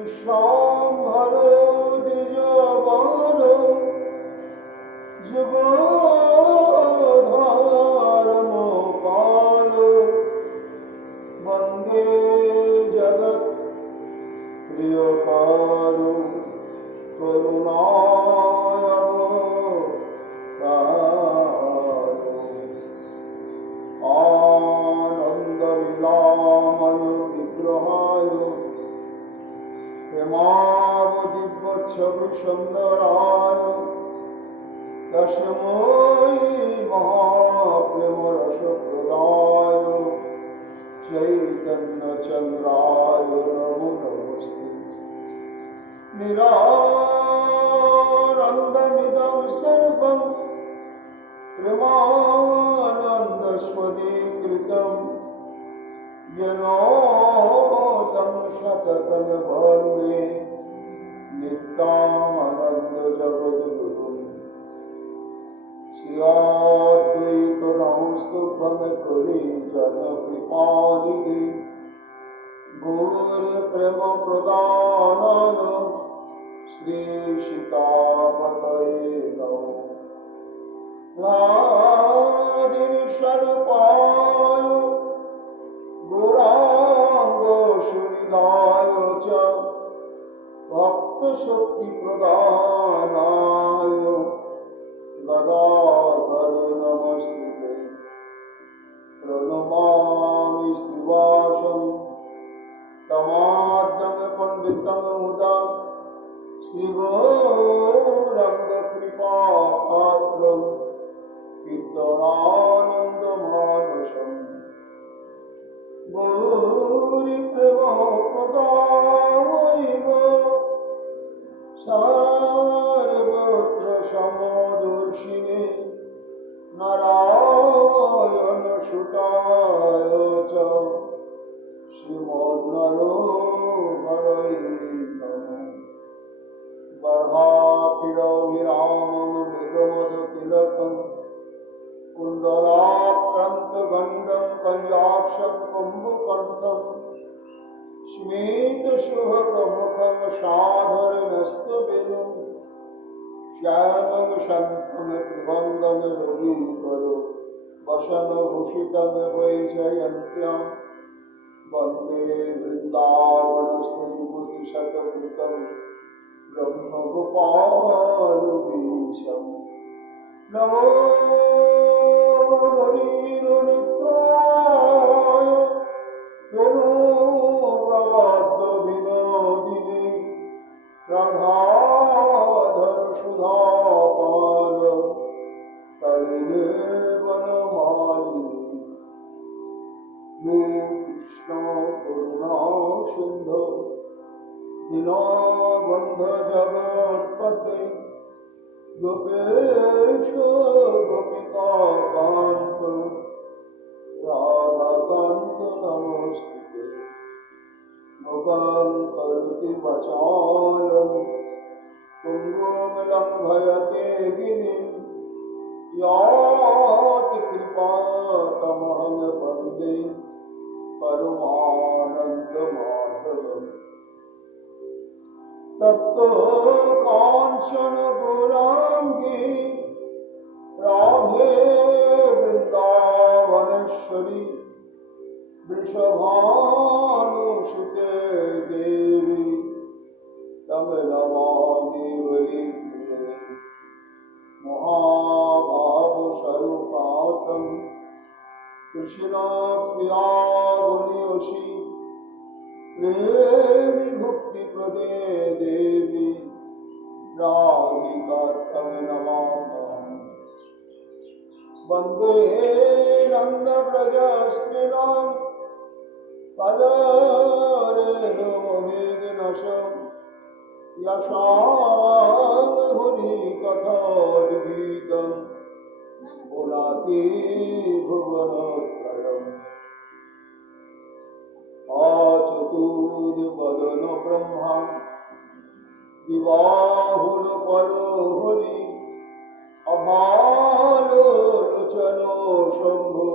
বিশ্বম্ভর দ্বিজবর যুগধর্মপাল বন্দে জগৎ প্রিয়কার করুণাবতার আনন্দ লীলাময় বিগ্রহায় প্রেমাবদিব্য ছবি সুন্দরায় দশময়ী মহাপ্রেম রসপ্রদায় চৈতন্য চন্দ্রায় নমো নমস্তে নিরানন্দমিদং সর্বং প্রেমানন্দস্পদীকৃতম येन तं सततं वन्दे नित्यानन्दजगद्गुरुम् श्रीअद्वैतनमस्तुभ्यं कलिजनकृपानिधे गौरप्रेमप्रदानाय श्रीसीतापतये नमः राधिनिस्वरूपाय गौरांग सुविधाय च भक्त शक्ति प्रदानाय गदाधर नमस्ते प्रणमामि श्रीवासं तमाद्यं पंडितं मुदा श्रीगौरंग कृपापात्रं कीर्तनानन्दमानसम् गौरी प्रेमप्रदायैव सर्वत्र समदर्शिने नारायणसुताय च श्रीमन्नरहरये नमः बर्हापीडविरामं मृगमदतिलकम् कुण्डलाक्रान्तगण्डं कञ्जाक्षं कुम्भकण्ठं स्मितशुभप्रमुखं साधरनस्तवेदं श्यामं शान्तं त्रिभङ्गं रविकरो वसनभूषितं वैजयन्त्यां वन्दे वृन्दावनस्तुतिशतकृतं ब्रह्मगोपालमीशम् नमो हरिरुद्राय विनोदिने राधाधर सुधापाल कलिवनमालिनी हे कृष्ण करुणा सिन्धु दीनबन्धु जगत्पते गोपेश गोपिकान्त राधाकान्त नमस्ते मुखं करोति वाचालं तुङ्गं लङ्घयते गिरिं याति कृपातमहं वन्दे परमानन्दमाधवम् तप्तो काञ्चन गौराङ्गी राधे वृन्दावनेश्वरी वृषभानुसुते देवी तं नमामि हरिप्रिये महाभावस्वरूपातं कृष्णप्रियावनियोषि प्रेमी भुक्तिप्रदे देवी राधिका तं नमामि वन्दे नन्दव्रजस्त्रीणां पदरेणुमेघनशं यशाहुनिकथाद्गीतं पुनाति भुवनत्रयम् चतुर्वदन ब्रह्मा विबाहुरपरो हरि अभालोचनो शम्भो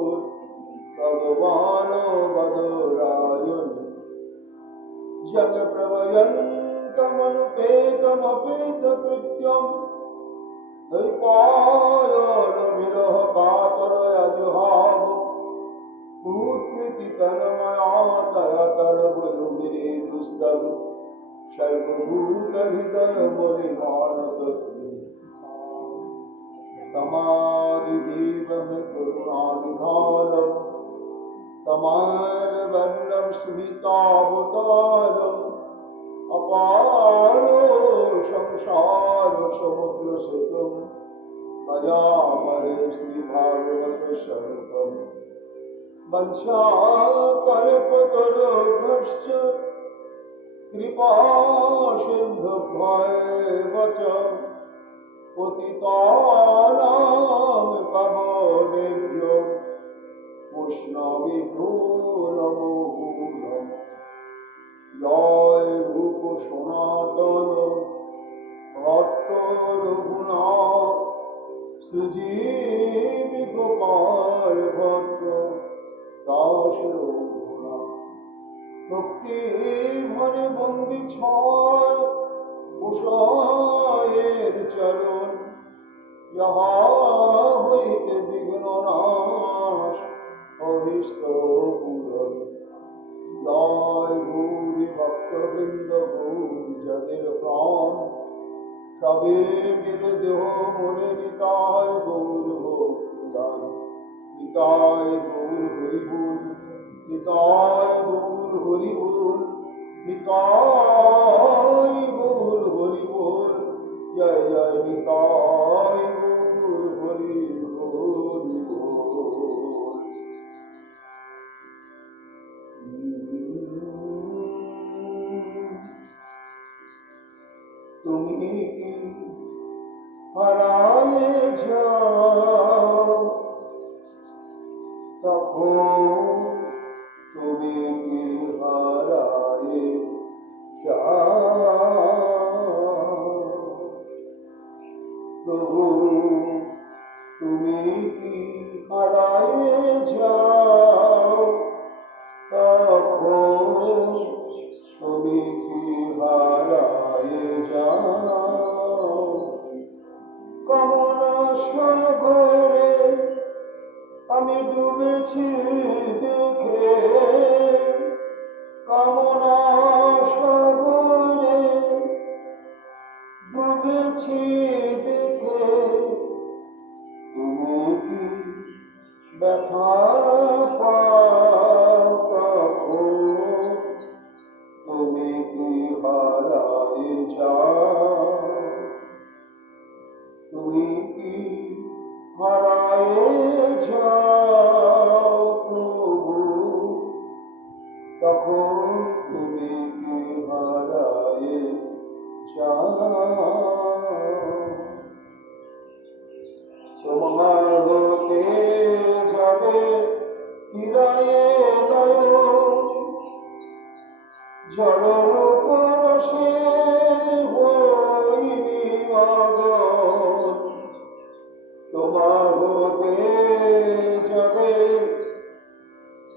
भगवान् वदरायण जगप्रवयन्तमनुपेतमपेतकृत्यम् दैपायन विरह कातरयजुहाव पूत्रिति तन्मया तयतरवयुगिरे दुस्तम् सर्वभूतहृदयमलिमानतस्मि तमादिदेवं करुणानिधानम् तमारवर्णं स्मितावतारम् अपारो संसारसमुद्रसुतं भजामहे श्रीभागवत शरणम् वंशाकल्पतरुभ्यश्च कृपा सिन्धुभ्यैव च पतितानां पावनेभ्यो वैष्णवेभ्यो नमो नमः। जय रूप सनातन भट्ट रघुनाथ श्रीजीव गोपाल भट्ट दास रघुनाथ भक्ति भरे बंदी छय उषायेर चरण यहाँ হইতে বিঘ্ন নাশ অভিষ্ট পূরণ। জয় গৌরী ভক্তবৃন্দ গৌরী যাদের প্রাণ সবে বেদে দেহ মনে Nitai Gour ভক্তান Nitai Gour horrible Nitai Gour horrible Nitai Gour horrible জয় জয় নিতায় গৌর হরিবুল। তুমি কি হারায়ে যাও তখন তুমি কি হারায়ে যাও প্রভু তুমি কি হারায়ে যাও তখন তুমি কি হারায়ে যাও কামনা সাগরে আমি ডুবেছি দেখে কামনা সাগরে ডুবেছি দেখে তুমি কি ব্যথা পাও তখন তুমি কি হারায়ে যাও তুমি কি হারায়ে যাও প্রভু তখন তুমি কি হারায়ে যাও তোমার হতে যাবে হৃদয়ে নয়ন জড়রূপ রসে হইনি মগন তোমার হতে যাবে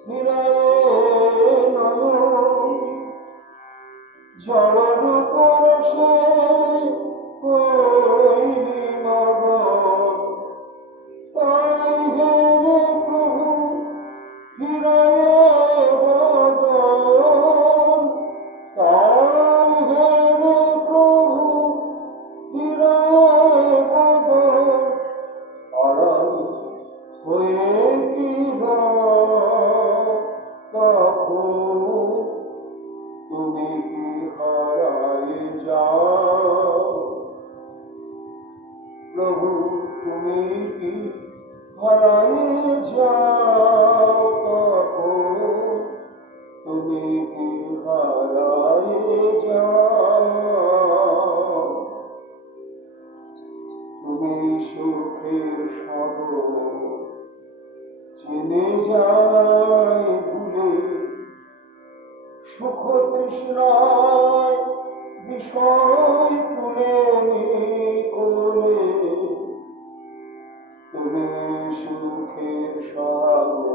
হৃদয়ে নয়ন জড়রূপ রসে হইনি মগন তাই হে প্রভু হৃদয়ে বদন তাই হে প্রভু হৃদয়ে বদন আড়াল হয়ে কি তখন তুমি কি হারায়ে যাও প্রভু তুমি কি হারায়ে যাও তখন তুমি কি হারায়ে যাও তুমি সুখের সাগর জেনে যায় ভুলে সুখ তৃষ্ণায় বিষয় তুলে কোলে তুমি সুখের সাগর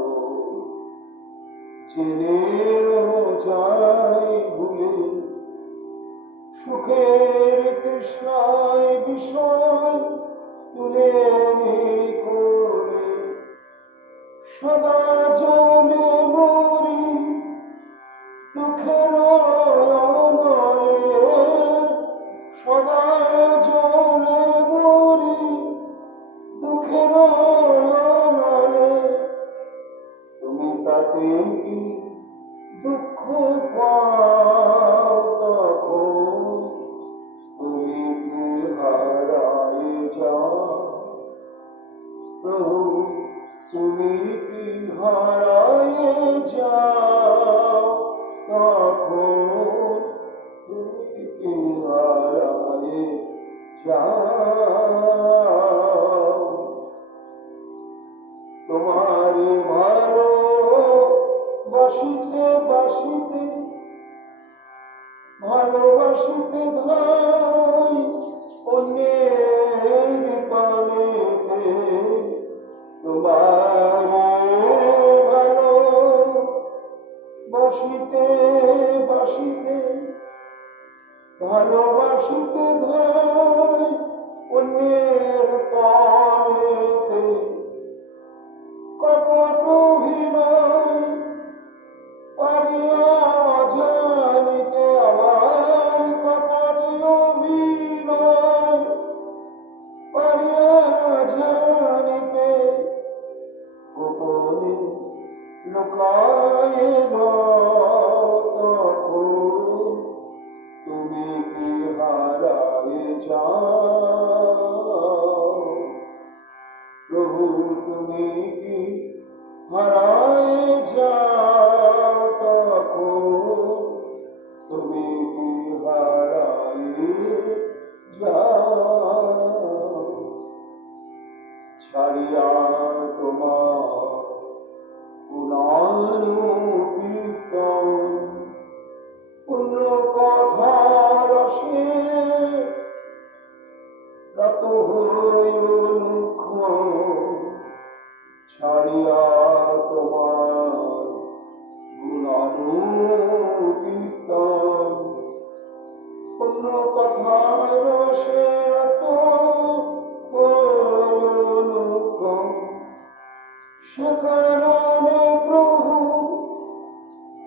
জেনেও যায় ভুলে সুখের তৃষ্ণায় বিষয় তুলে নে কোলে, সদা জলে মরি দুঃখের অনলে, সদা জলে মরি দুঃখের অনলে। তুমি তাতে কি দুঃখ পাও তখন, তুমি কি হারায় যাও প্রভু, তুমি কি হারায় যাও তখন, তুমি কি হারায় যাও। তোমারে ভালো বাসিতে বাসিতে, ভালোবাসিতে ধাই অন্যের পানেতে, তোমারে ভালো বাসিতে বাসিতে, ভালোবাসিতে ধাই অন্যের পানেতে, কপট অভিনয় পারিয়া জানিতে, আমার কপট অভিনয় পারিয়া জানিতে, গোপনে লুকায়ে তখন, তুমি কি হারায়ে যাও প্রভু, তুমি কি হারায়ে যাও তখন, তুমি কি হারায়ে যাও। ছাড়িয়া তোমার গুণানুকীর্তন, পুণ্য কথা রসে রত হই অনুক্ষণ, ছাড়িয়া তোমার গুণানুকীর্তন, পুণ্য কথা রসে রত হই অনুক্ষণ। সে কারণে প্রভু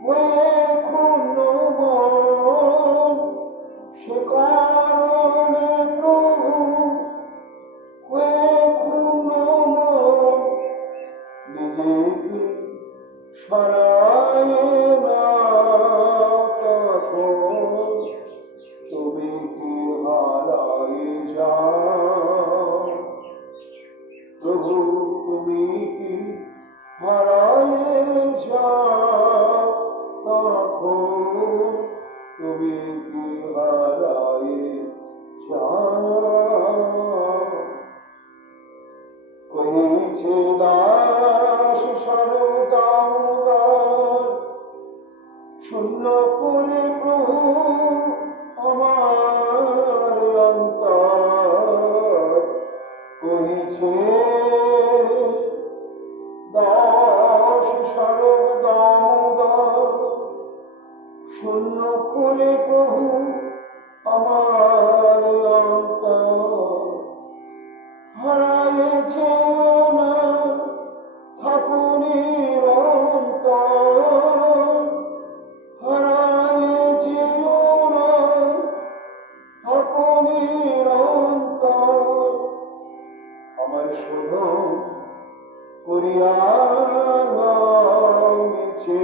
হয়ে ক্ষুণ্ণ মন, সে কারণে প্রভু হয়ে ক্ষুণ্ণ মন, নিজেকে সরায়ে নাও তখন, তুমি কি হারায়ে যাও প্রভু, তুমি কি হারায়ে যাও তখন, তুমি কি হারায়ে যাও। কহিছে দাস সর্বদামোদর, শূন্য করে প্রভু আমার অন্তর, কহিছে দাস সর্বদামোদর, শূন্য করে প্রভু আমার অন্তর। হারায়ে যেও না থাকো নিরন্তর, হারায়ে যেও না থাকো নিরন্তর। আমার শোধন করিয়া মিছে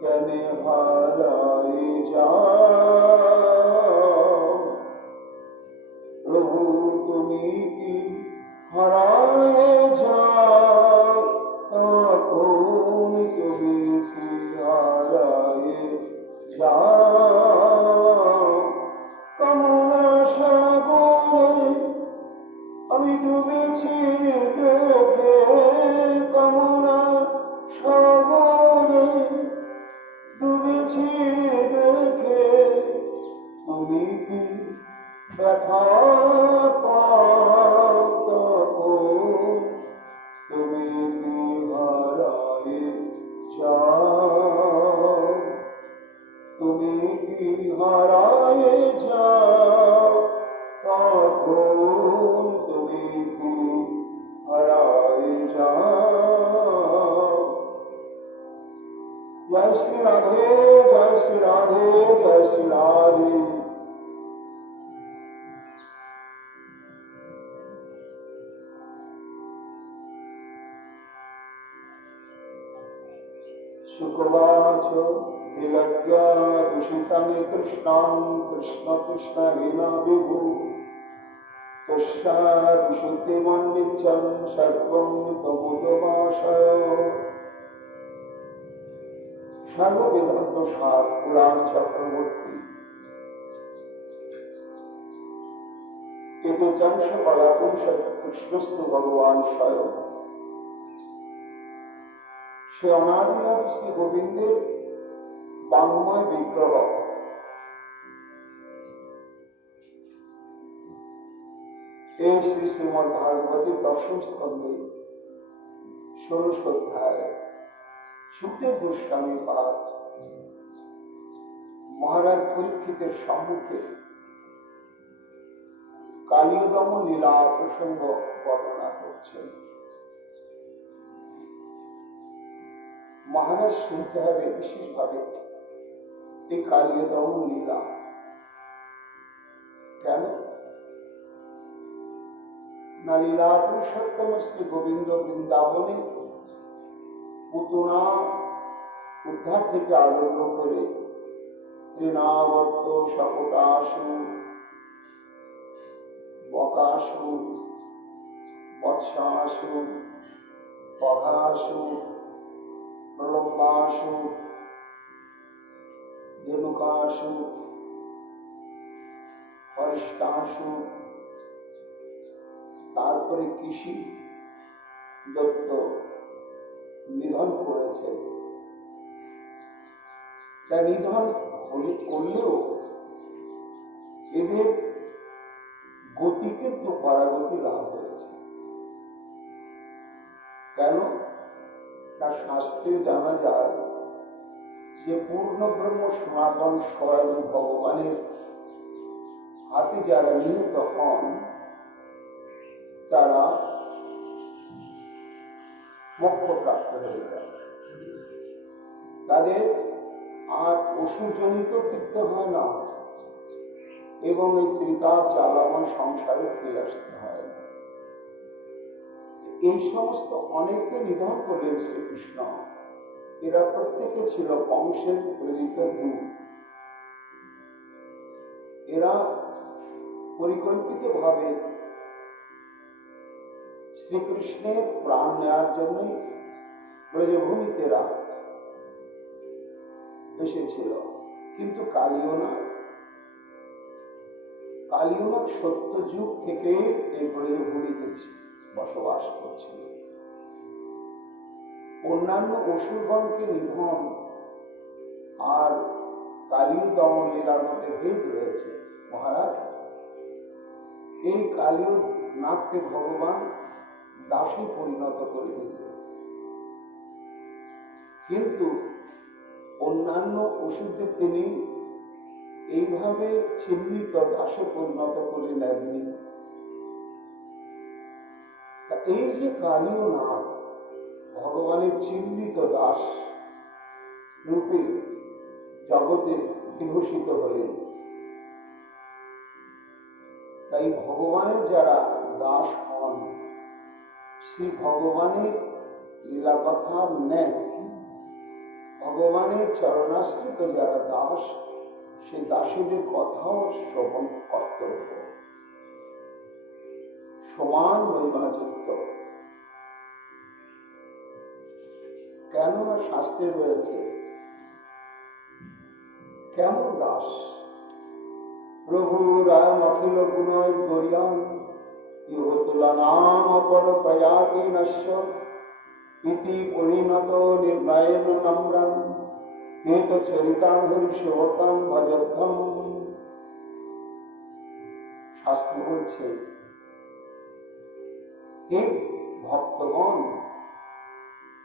কেন হারায়ে যাও প্রভু, তুমি কি হারায়ে যাও তখন, তুমি কি হারায়ে যাও। কামনা সাগরে আমি ডুবেছি দেখে, কামনা সাগরে ডুবেছি দেখে, তুমি কি ব্যথা পাও তখন, তুমি কি হারায়ে যাও, তুমি কি হারায়ে হারায়ে যাও তখন তুমি কি হারায়ে যাও। জয় শ্রী রাধে, জয় শ্রী রাধে, জয় শ্রী রাধে। शुकवाच विलज्ञा दूषितानि कृष्णां कृष्ण कृष्ण विना विभु तुष्याविशुद्धिमन्नित्यं सर्वं तमुदभाषय। सर्ववेदांत सार पुराण चक्रवर्ती এতে চংশ কলাপুংসৎ কৃষ্ণস্তু ভগবান স্বয়ং। সে অনাদিরাদি শ্রী গোবিন্দের বাংময় বিগ্রহ। এই শ্রী শ্রীমদ ভাগবতের দশম স্কন্ধে 16 অধ্যায় সুখদেব গোস্বামী পাদ মহারাজ পরীক্ষিতের সম্মুখে কালীয়দম লীলা প্রসঙ্গ বর্ণনা করছেন। মহারাজ শুনতে হবে বিশেষভাবে এই কালীয়দম লীলা। কেন না, লীলা পুরুষোত্তম শ্রী গোবিন্দ বৃন্দাবনে পুতনা উদ্ধার থেকে আরম্ভ করে তৃণাবর্ত, শকটাসুর, বকাসুর, বৎসাসুর, পঘাসুর, প্রলম্বাসুর, ধেনুকাসুর, হরিষ্টাসুর, তারপরে কৃষি দত্ত নিধন করেছে। তা নিধন করলেও এদের গতি কিন্তু পরাগতি লাভ হয়েছে। কেন? তার শাস্ত্রে জানা যায় যে পূর্ণ ব্রহ্ম সনাতন স্বয়ং ভগবানের হাতে যারা নিহত হন তারা মোক্ষ প্রাপ্ত হয়ে যায়। তাদের আর অসুরজনিত মৃত্যু হয় না এবং এই ত্রিতাপ জ্বালাময় সংসারে ফিরে আসতে হয় না। এই সমস্ত অনেককে নিধন করলেন শ্রীকৃষ্ণ। এরা প্রত্যেকে ছিল কংসের প্রেরিত দূত। এরা পরিকল্পিতভাবে শ্রীকৃষ্ণের প্রাণ নেওয়ার জন্যই ব্রজভূমিতে এসেছিল। কিন্তু কালীয়নাথ সত্যযুগ থেকে এই ব্রজভূমিতে বসবাস করছিল। অন্যান্য অসুরগণকে নিধন আর কালীয় দমন লীলার মধ্যে ভেদ রয়েছে। মহারাজ, এই কালীয় নাথকে ভগবান দাসে পরিণত করে দিলেন, কিন্তু অন্যান্য অসুরদের তিনি এইভাবে চিহ্নিত দাসে পরিণত করে নেননি। এই যে কালীয় নাথ ভগবানের চিহ্নিত দাস রূপে জগতে বিভূষিত হলেন, তাই ভগবানের যারা দাস হন, শ্রী ভগবানের লীলা কথা নেন, ভগবানের চরণাশ্রিত যারা দাস, সেই দাসীদের কথাও শ্রবণ কর্তব্য, সমান মহিমাযুক্ত। কেননা শাস্ত্রে রয়েছে কেমন দাস প্রভু রাম অখিল গুণয় গরিয়াম ইহ তুলনাম অপর প্রয়াতি নশ্য ইতি পরিণত নির্ণয়েন নম্রম হেত চরিতাম হরিশোতম ভজধ্যম। শাস্ত্র বলছে, হে ভক্তগণ,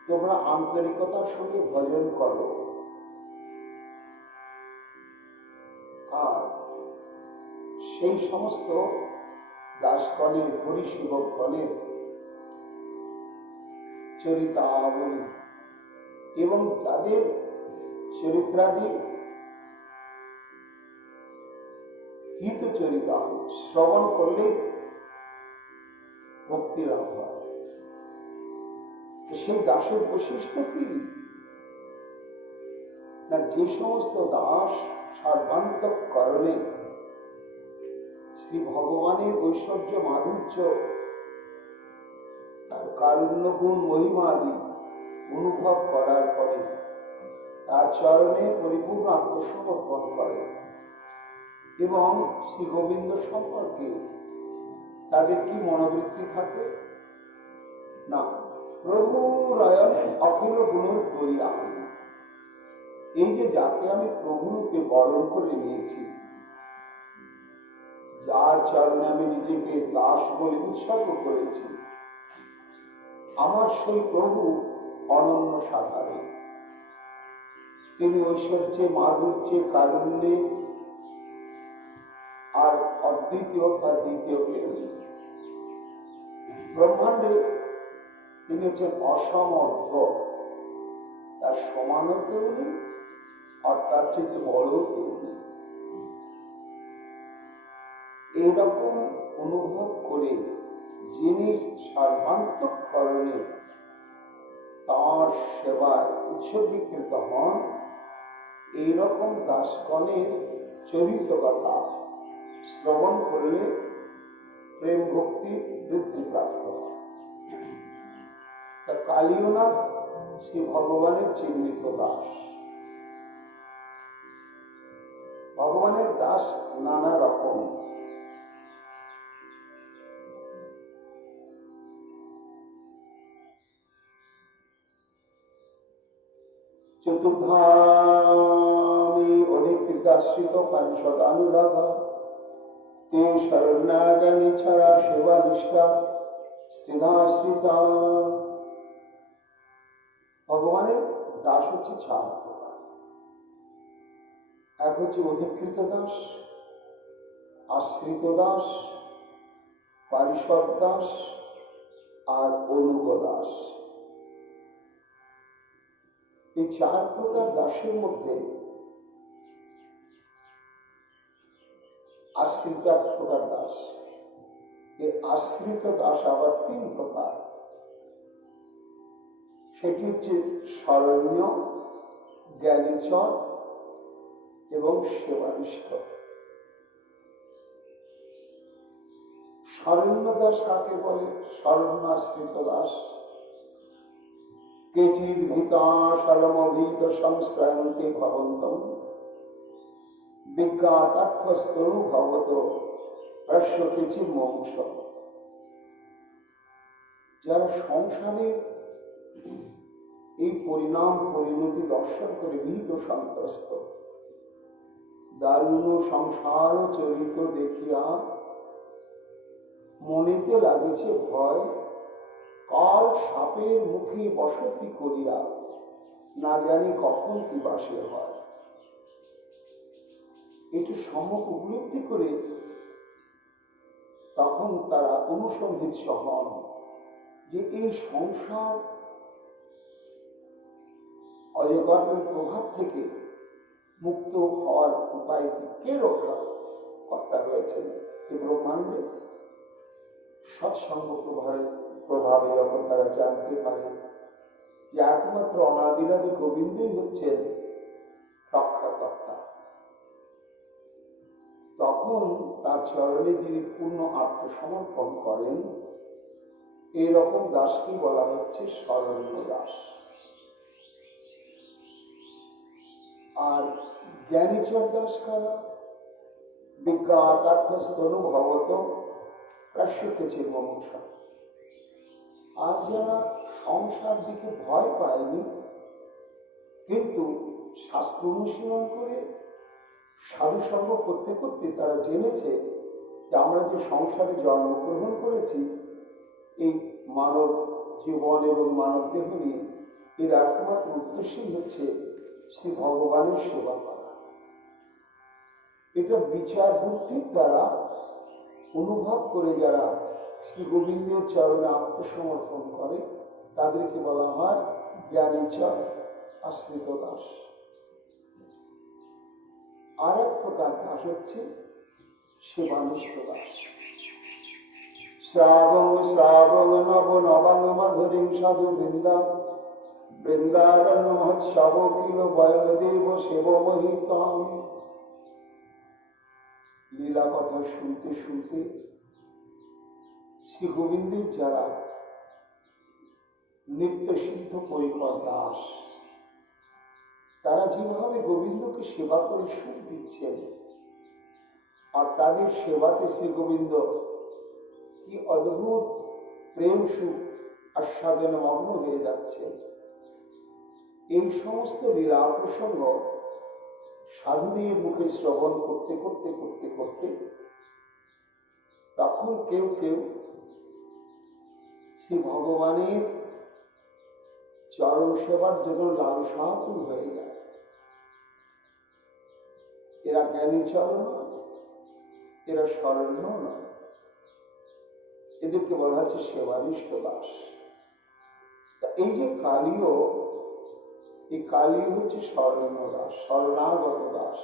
তোমরা আন্তরিকতার সঙ্গে ভজন করো। আর সেই সমস্ত দাসগণের পরিসেবকগণের চরিতাবলী এবং তাদের চরিত্রাদি হিতচরিতা শ্রবণ করলে মুক্তি লাভ হয়। সেই দাসের বৈশিষ্ট্য কি না, যে সমস্ত দাস সর্বান্তঃকরণে শ্রী ভগবানের ঐশ্বর্য মাধুর্য তার কারুণ্য গুণ মহিমাদি অনুভব করার পরে তার চরণে পরিপূর্ণ আত্মসমর্পণ করে এবং শ্রী গোবিন্দ সম্পর্কে তাদের কি মনোবৃত্তি থাকে না, প্রভু রয়ন অখিল গুণর করিয়া, এই যে যাকে আমি প্রভুরূপে বরণ করে নিয়েছি, যার চরণে আমি নিজেকে দাস বলে উৎসর্গ করেছি, আমার সেই প্রভু অনন্য সাধারণ। তিনি ঐশ্বর্যে মাধুর্যে কারুণ্যে আর অদ্বিতীয়, তার দ্বিতীয় কেউ নেই। ব্রহ্মাণ্ডে তিনি হচ্ছেন অসমর্থ, তার সমানও কেউ নেই আর তার চেয়ে বড় কেউ নেই। এইরকম অনুভব করে যিনি সর্বান্তঃকরণে তাঁর সেবায় উৎসর্গীকৃত হন, এইরকম দাসগণের চরিত্র কথা শ্রবণ করলে প্রেম ভক্তি বৃদ্ধি প্রাপ্ত হয়। তা কালীয়নাথ শ্রী ভগবানের চিহ্নিত দাস। ভগবানের দাস নানা রকম। চতুর্ধামে অধিকৃতাশ্রিত পারিষদ অনুরাগা তে শরণাগণে ছড়া সেবা নিষ্ঠা স্থিরাশ্রিতা। ভগবানের দাস হচ্ছে চার প্রকার। এক হচ্ছে অধিকৃত দাস, আশ্রিত দাস, পারিষদ দাস আর অনুগ দাস। এই চার প্রকার দাসের মধ্যে আশ্রিত এক প্রকার দাস। এই আশ্রিত দাস আবার তিন প্রকার। সেটি হচ্ছে শরণ্য, জ্ঞানীচর এবং সেবানিষ্ঠ। শরণ্য দাস কাকে বলে? শরণ্য আশ্রিত দাস কেচিদ ভীতাশরমভীত সংশ্রয়ন্তে ভবন্তম বিজ্ঞাতার্থস্তনু ভবত প্রশ্ন কেচিদ মংস। যারা সংসারের এই পরিণাম পরিণতি দর্শন করে ভীত সন্ত্রস্ত, দারুণ সংসার চরিত দেখিয়া মনেতে লাগেছে ভয়, কাল সাপের মুখে বসতি করিয়া না জানি কখন কি বাসে হয়। এটি সম্যক উপলব্ধি করে তখন তারা অনুসন্ধিত হন যে এই সংসার অজগরের প্রভাব থেকে মুক্ত হওয়ার উপায় কে রক্ষা কর্তা রয়েছেন এই ব্রহ্মাণ্ডে। সৎসঙ্গ প্রভাবে যখন তারা জানতে পারে যে একমাত্র অনাদিরাদি গোবিন্দই হচ্ছেন রক্ষাকর্তা, তখন তার চরণে যিনি পূর্ণ আত্মসমর্পণ করেন, এইরকম দাসকে বলা হচ্ছে শরণ্য দাস। আর জ্ঞানীচর দাস কারা? বিজ্ঞাতার্থস্তনু ভবত প্রশ্ন মংস। আর যারা সংসার দিকে ভয় পায়নি, কিন্তু শাস্ত্র অনুশীলন করে সাধুসঙ্গ করতে করতে তারা জেনেছে যে আমরা যে সংসারে জন্মগ্রহণ করেছি, এই মানব জীবন এবং মানব দেহ নিয়ে, এর একমাত্র উদ্দেশ্যই হচ্ছে শ্রী ভগবানের সেবা করা। এটা বিচার বুদ্ধির দ্বারা অনুভব করে যারা শ্রী গোবিন্দের চরণে আত্মসমর্পণ করে তাদেরকে বলা হয় জ্ঞানীচর আশ্রিত দাস। আর এক প্রকার দাস হচ্ছে সেবানিষ্ঠ দাস। শ্রাবং শ্রাবং নব নবাং মাধুরীং সাধু বৃন্দা বৃন্দারণ্য মহোৎসব কিল বয়দেব সেবমহিতম। লীলা কথা শুনতে শুনতে শ্রী গোবিন্দের যারা নিত্য সিদ্ধ পরিকর দাস, তারা যেভাবে গোবিন্দকে সেবা করে সুখ দিচ্ছেন, আর তাদের সেবাতে শ্রী গোবিন্দ কি অদ্ভুত প্রেম সুখ আস্বাদনে মগ্ন হয়ে যাচ্ছে, এই সমস্ত লীলা প্রসঙ্গ সাধুদের মুখে শ্রবণ করতে করতে করতে করতে তখন কেউ কেউ শ্রী ভগবানের চরণ সেবার জন্য লালসাতুর হয়ে যায়। এরা জ্ঞানী চরণ নয়, এরা শরণ্য নয়, এদেরকে বলা হচ্ছে সেবানিষ্ঠ দাস। এই যে কালীয়, এই কালী হচ্ছে শরণ্য দাস, শরণাগত দাস।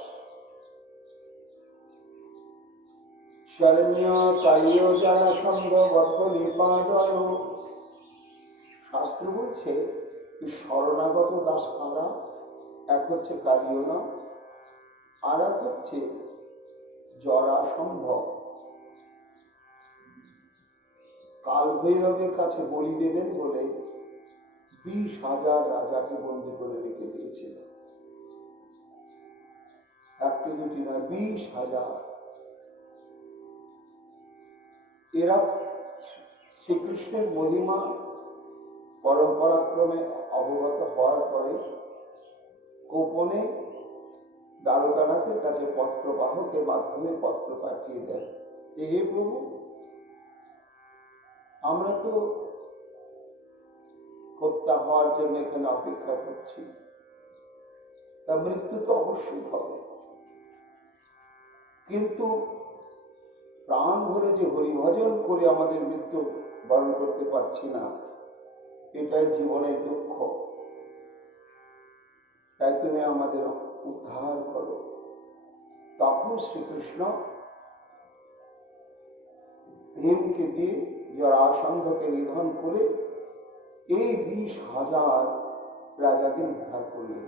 শরণ্য কালীয় যারা সঙ্গ বদ্ধ নিপাদয়। শাস্ত্র বলছে শরণাগত দাস কারা? এক হচ্ছে কালীয় না, আর এক হচ্ছে জরাসন্ধ। কাল ভৈরবের কাছে বলি দেবেন বলে 20,000 রাজাকে বন্দী করে রেখে দিয়েছিল। একটি দুটি না, 20,000। এরা শ্রীকৃষ্ণের মহিমা পরম্পরাক্রমে অবগত হওয়ার পরে গোপনে দ্বারকানাথের কাছে পত্রবাহকের মাধ্যমে পত্র পাঠিয়ে দেয় যে, হে প্রভু, আমরা তো হত্যা হওয়ার জন্য এখানে অপেক্ষা করছি, তা মৃত্যু তো অবশ্যই হবে, কিন্তু প্রাণ ভরে যে হরিভজন করে আমাদের মৃত্যু বরণ করতে পারছি না, এটাই জীবনের দুঃখ। তাই তুমি আমাদের উদ্ধার করো। তখন শ্রীকৃষ্ণ ভীমকে দিয়ে জরাসন্ধকে নিধন করে এই 20,000 রাজাদের উদ্ধার করলেন।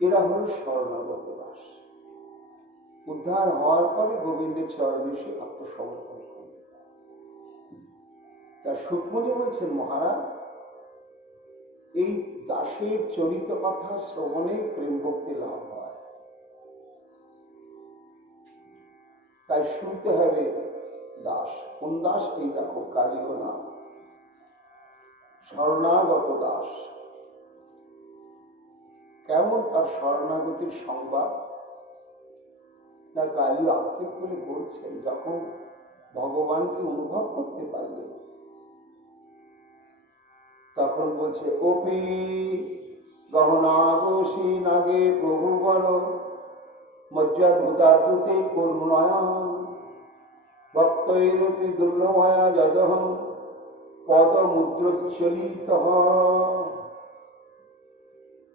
এরা হল শরণাগত দাস। উদ্ধার হওয়ার পরে গোবিন্দের চরণে এসে আত্মসমর্পণ করলেন। তা সুকমণি বলছেন, মহারাজ, এই দাসের চরিত কথা শ্রবণে প্রেম ভক্তি লাভ হয়, তাই শুনতে হবে দাস। কোন দাস? এই দেখো, কালীয় না, শরণাগত দাস। কেমন তার শরণাগতির সংবাদ? না, কালী আক্ষেপ করে বলছেন, যখন ভগবানকে অনুভব করতে পারলেন তখন বলছে, কপি গহনাগোষী নাগে প্রভু বড় মজ্জাভূতাদ্যুতে করুণায়াম ভক্তৈরপি দুর্লভয়া যদহং পদমুদ্রোচ্চলিত।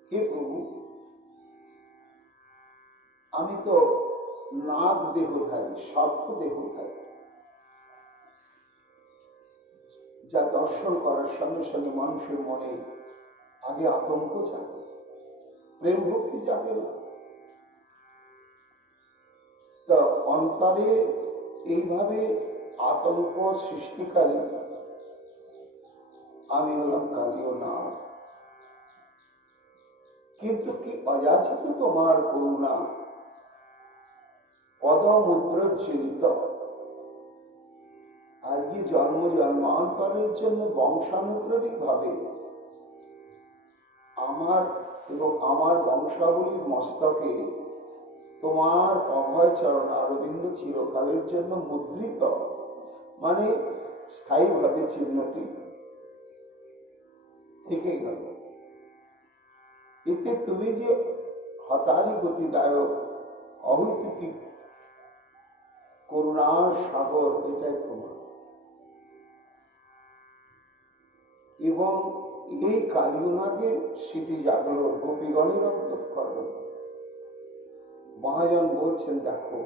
হে প্রভু, আমি তো নাগ দেহধারী, সর্প দেহধারী, যা দর্শন করার সঙ্গে সঙ্গে মানুষের মনে আগে আতঙ্ক জাগে, প্রেম ভক্তি জাগে না। তো অন্তরে এইভাবে আতঙ্ক সৃষ্টিকারী আমি হলাম কালীয় না। কিন্তু কি অযাচিত তোমার করুণা পদমুদ্রোজ্জ্বলিত। আজকে জন্ম জন্মান্তরের জন্য বংশানুক্রমিক ভাবে আমার এবং আমার বংশাবলীর মস্তকে তোমার অভয় চরণ অরবিন্দ চিরকালের জন্য মুদ্রিত, মানে স্থায়ীভাবে চিহ্নটি থেকে গেল। এতে তুমি যে হতারি গতিদায়ক অহৈতুকী করুণার সাগর, এটাই প্রমাণ। এবং এই কালীনাগের স্মৃতি জাগলো গোপীগণের অন্তঃকরণ। মহাজন বলছেন, দেখো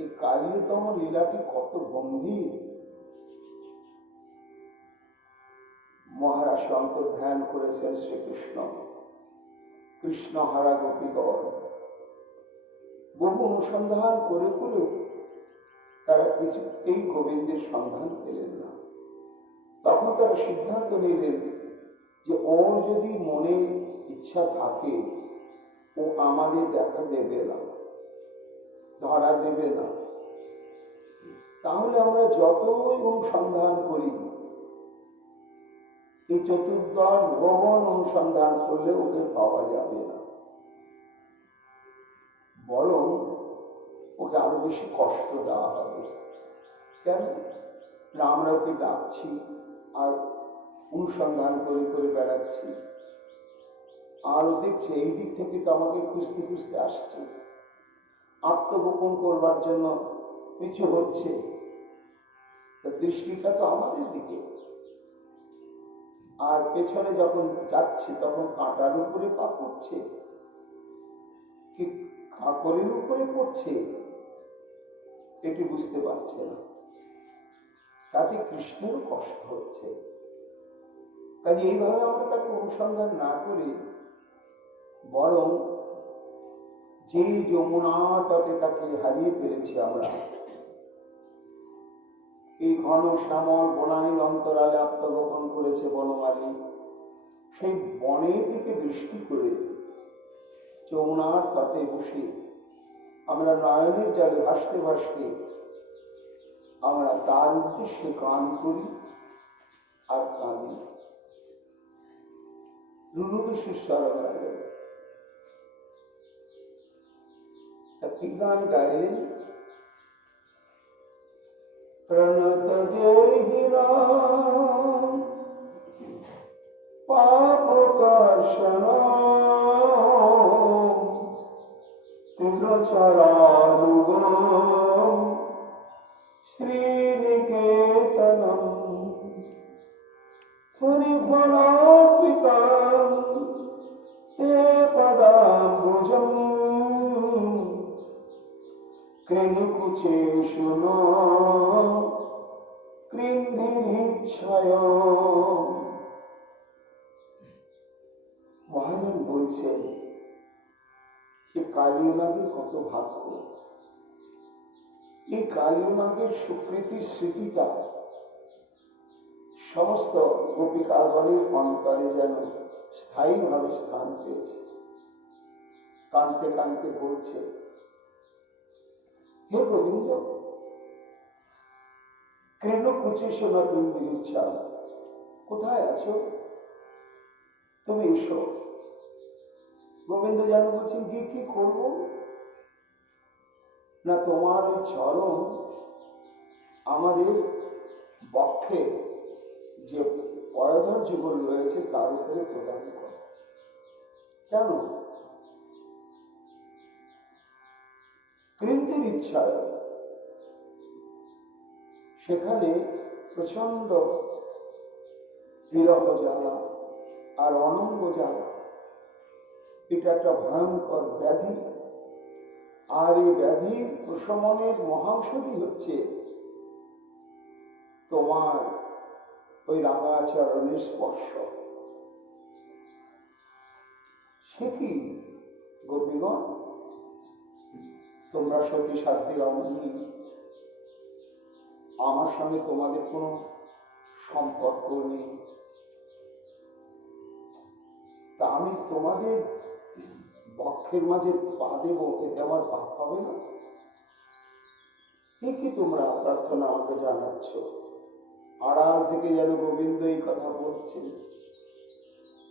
এই কালীতম লীলাটি কত গম্ভীর। মহারাজ অন্তর্ধ্যান করেছেন শ্রীকৃষ্ণ, কৃষ্ণহারা গোপীগণ। বহু অনুসন্ধান করে করেও তারা কিছুতেই গোবিন্দের সন্ধান পেলেন না। তখন তারা সিদ্ধান্ত নিলেন যে ওর যদি মনে ইচ্ছা থাকে, ও আমাদের দেখা দেবে না, ধরা দেবে না, তাহলে আমরা যতই অনুসন্ধান করি, এই চতুর্দশ ভুবন অনুসন্ধান করলে ওকে পাওয়া যাবে না, বরং ওকে আরো বেশি কষ্ট দেওয়া হবে। কেন না, আমরা ওকে ডাকছি আর অনুসন্ধান করে করে বেড়াচ্ছি, আর ও দেখছে এই দিক থেকে তো আমাকে খুঁজতে খুঁজতে আসছে, আত্মগোপন করবার জন্য পিছু হচ্ছে, দৃষ্টিটা তো আমাদের দিকে। আর পেছনে যখন যাচ্ছে তখন কাঁটার উপরে পা পড়ছে কি কাকরের উপরে পড়ছে, এটি বুঝতে পারছে না। তাতে কৃষ্ণেরও কষ্ট হচ্ছে। কাজে এইভাবে আমরা তাকে অনুসন্ধান না করে বরং যে যমুনার তটে তাকে হারিয়ে ফেলেছি আমরা, এই ঘন শ্যামল বনানীর অন্তরালে আত্মগোপন করেছে বনমালী, সেই বনের দিকে দৃষ্টি করে যমুনার তটে বসে আমরা নয়নের জলে ভাসতে ভাসতে আমরা তার উদ্দেশ্যে গান করি আর কাঁদি। রুরুদু শিষ্যরা একটি গান গাইলেন, প্রণত দেহি রাম পাপ কর্ষণ তুলচরানুগম শ্রীনিকেতনম হরিভরার্পিতম তে পদাম্বুজম কৃণকুচে শুনো কৃন্ধিরিচ্ছয়। মহাজন বলছেন যে কালীনাগের কত ভাগ্য, এই কালীনাগের সুকৃতির স্মৃতিটা সমস্ত গোপিকাগণের অন্তরে যেন স্থায়ীভাবে স্থান পেয়েছে। কানতে কানতে বলছে, হে গোবিন্দ, কৃণকুচে শোনা কৃন্ধিরিচ্ছা, কোথায় আছো তুমি, এসো। গোবিন্দ যেন বলছেন, কি করব না, তোমার ওই চরণ আমাদের বক্ষে যে পয়ধর যুগল রয়েছে তার উপরে প্রদান কর। কেন? কৃন্তির ইচ্ছায় সেখানে প্রচন্ড বিরহ জ্বালা আর অনঙ্গ জ্বালা, এটা একটা ভয়ঙ্কর ব্যাধি। আর এই ব্যাধির প্রশমনের মহাংশটি হচ্ছে তোমার ওই রাঙাচরণের স্পর্শ। সে কি গোপীগণ, তোমরা সতী সাধ্বী রমণী, আমার সঙ্গে তোমাদের কোনো সম্পর্ক নেই, তা আমি তোমাদের বক্ষের মাঝে পা দেব, এতে আমার পাপ হবে না? কি তোমরা প্রার্থনা আমাকে জানাচ্ছ? আড়াল থেকে যেন গোবিন্দ এই কথা বলছেন।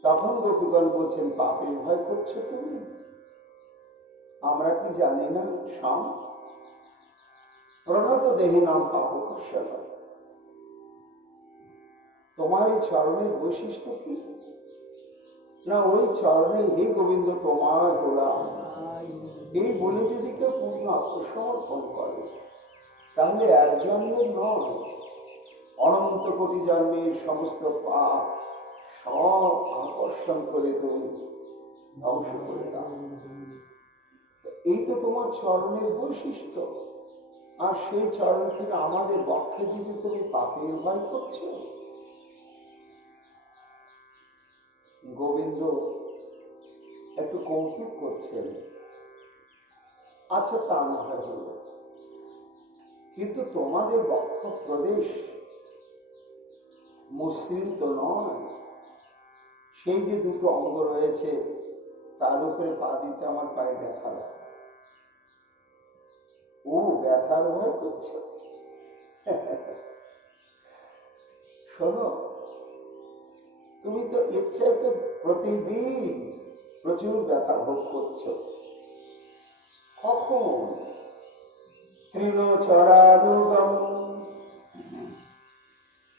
তখন গোপীগণ বলছেন, পাপের ভয় করছো তুমি? আমরা কি জানি না শ্যাম, প্রণত দেহি নাম পাপ কর্ষণ। তোমার এই চরণের বৈশিষ্ট্য কি না, ওই চরণে হে গোবিন্দ তোমার গোলাম, এই বলে যদি কেউ পূর্ণ আত্মসমর্পণ করে তাহলে এক জন্মের নয়, অনন্ত কোটি জন্মের সমস্ত পাপ সব আকর্ষণ করে তুমি ধ্বংস করে দাও। এই তো তোমার চরণের বৈশিষ্ট্য। আর সেই চরণকে আমাদের বক্ষে দিতে তুমি পাপের ভয় করছো। গোবিন্দ একটু কৌতুক করছেন। আচ্ছা, তা না হয় হলো, কিন্তু তোমাদের বক্ষ প্রদেশ মসৃণ তো নয়। সেই যে দুটো অঙ্গ রয়েছে তার উপরে পা দিতে আমার পায়ে ব্যথা লাগে। ও ব্যথার ভয় করছে। শোনো, তুমি তো ইচ্ছাতে প্রতিদিন প্রচুর ব্যথা ভোগ করছো। কখন? তৃণচরানুগম,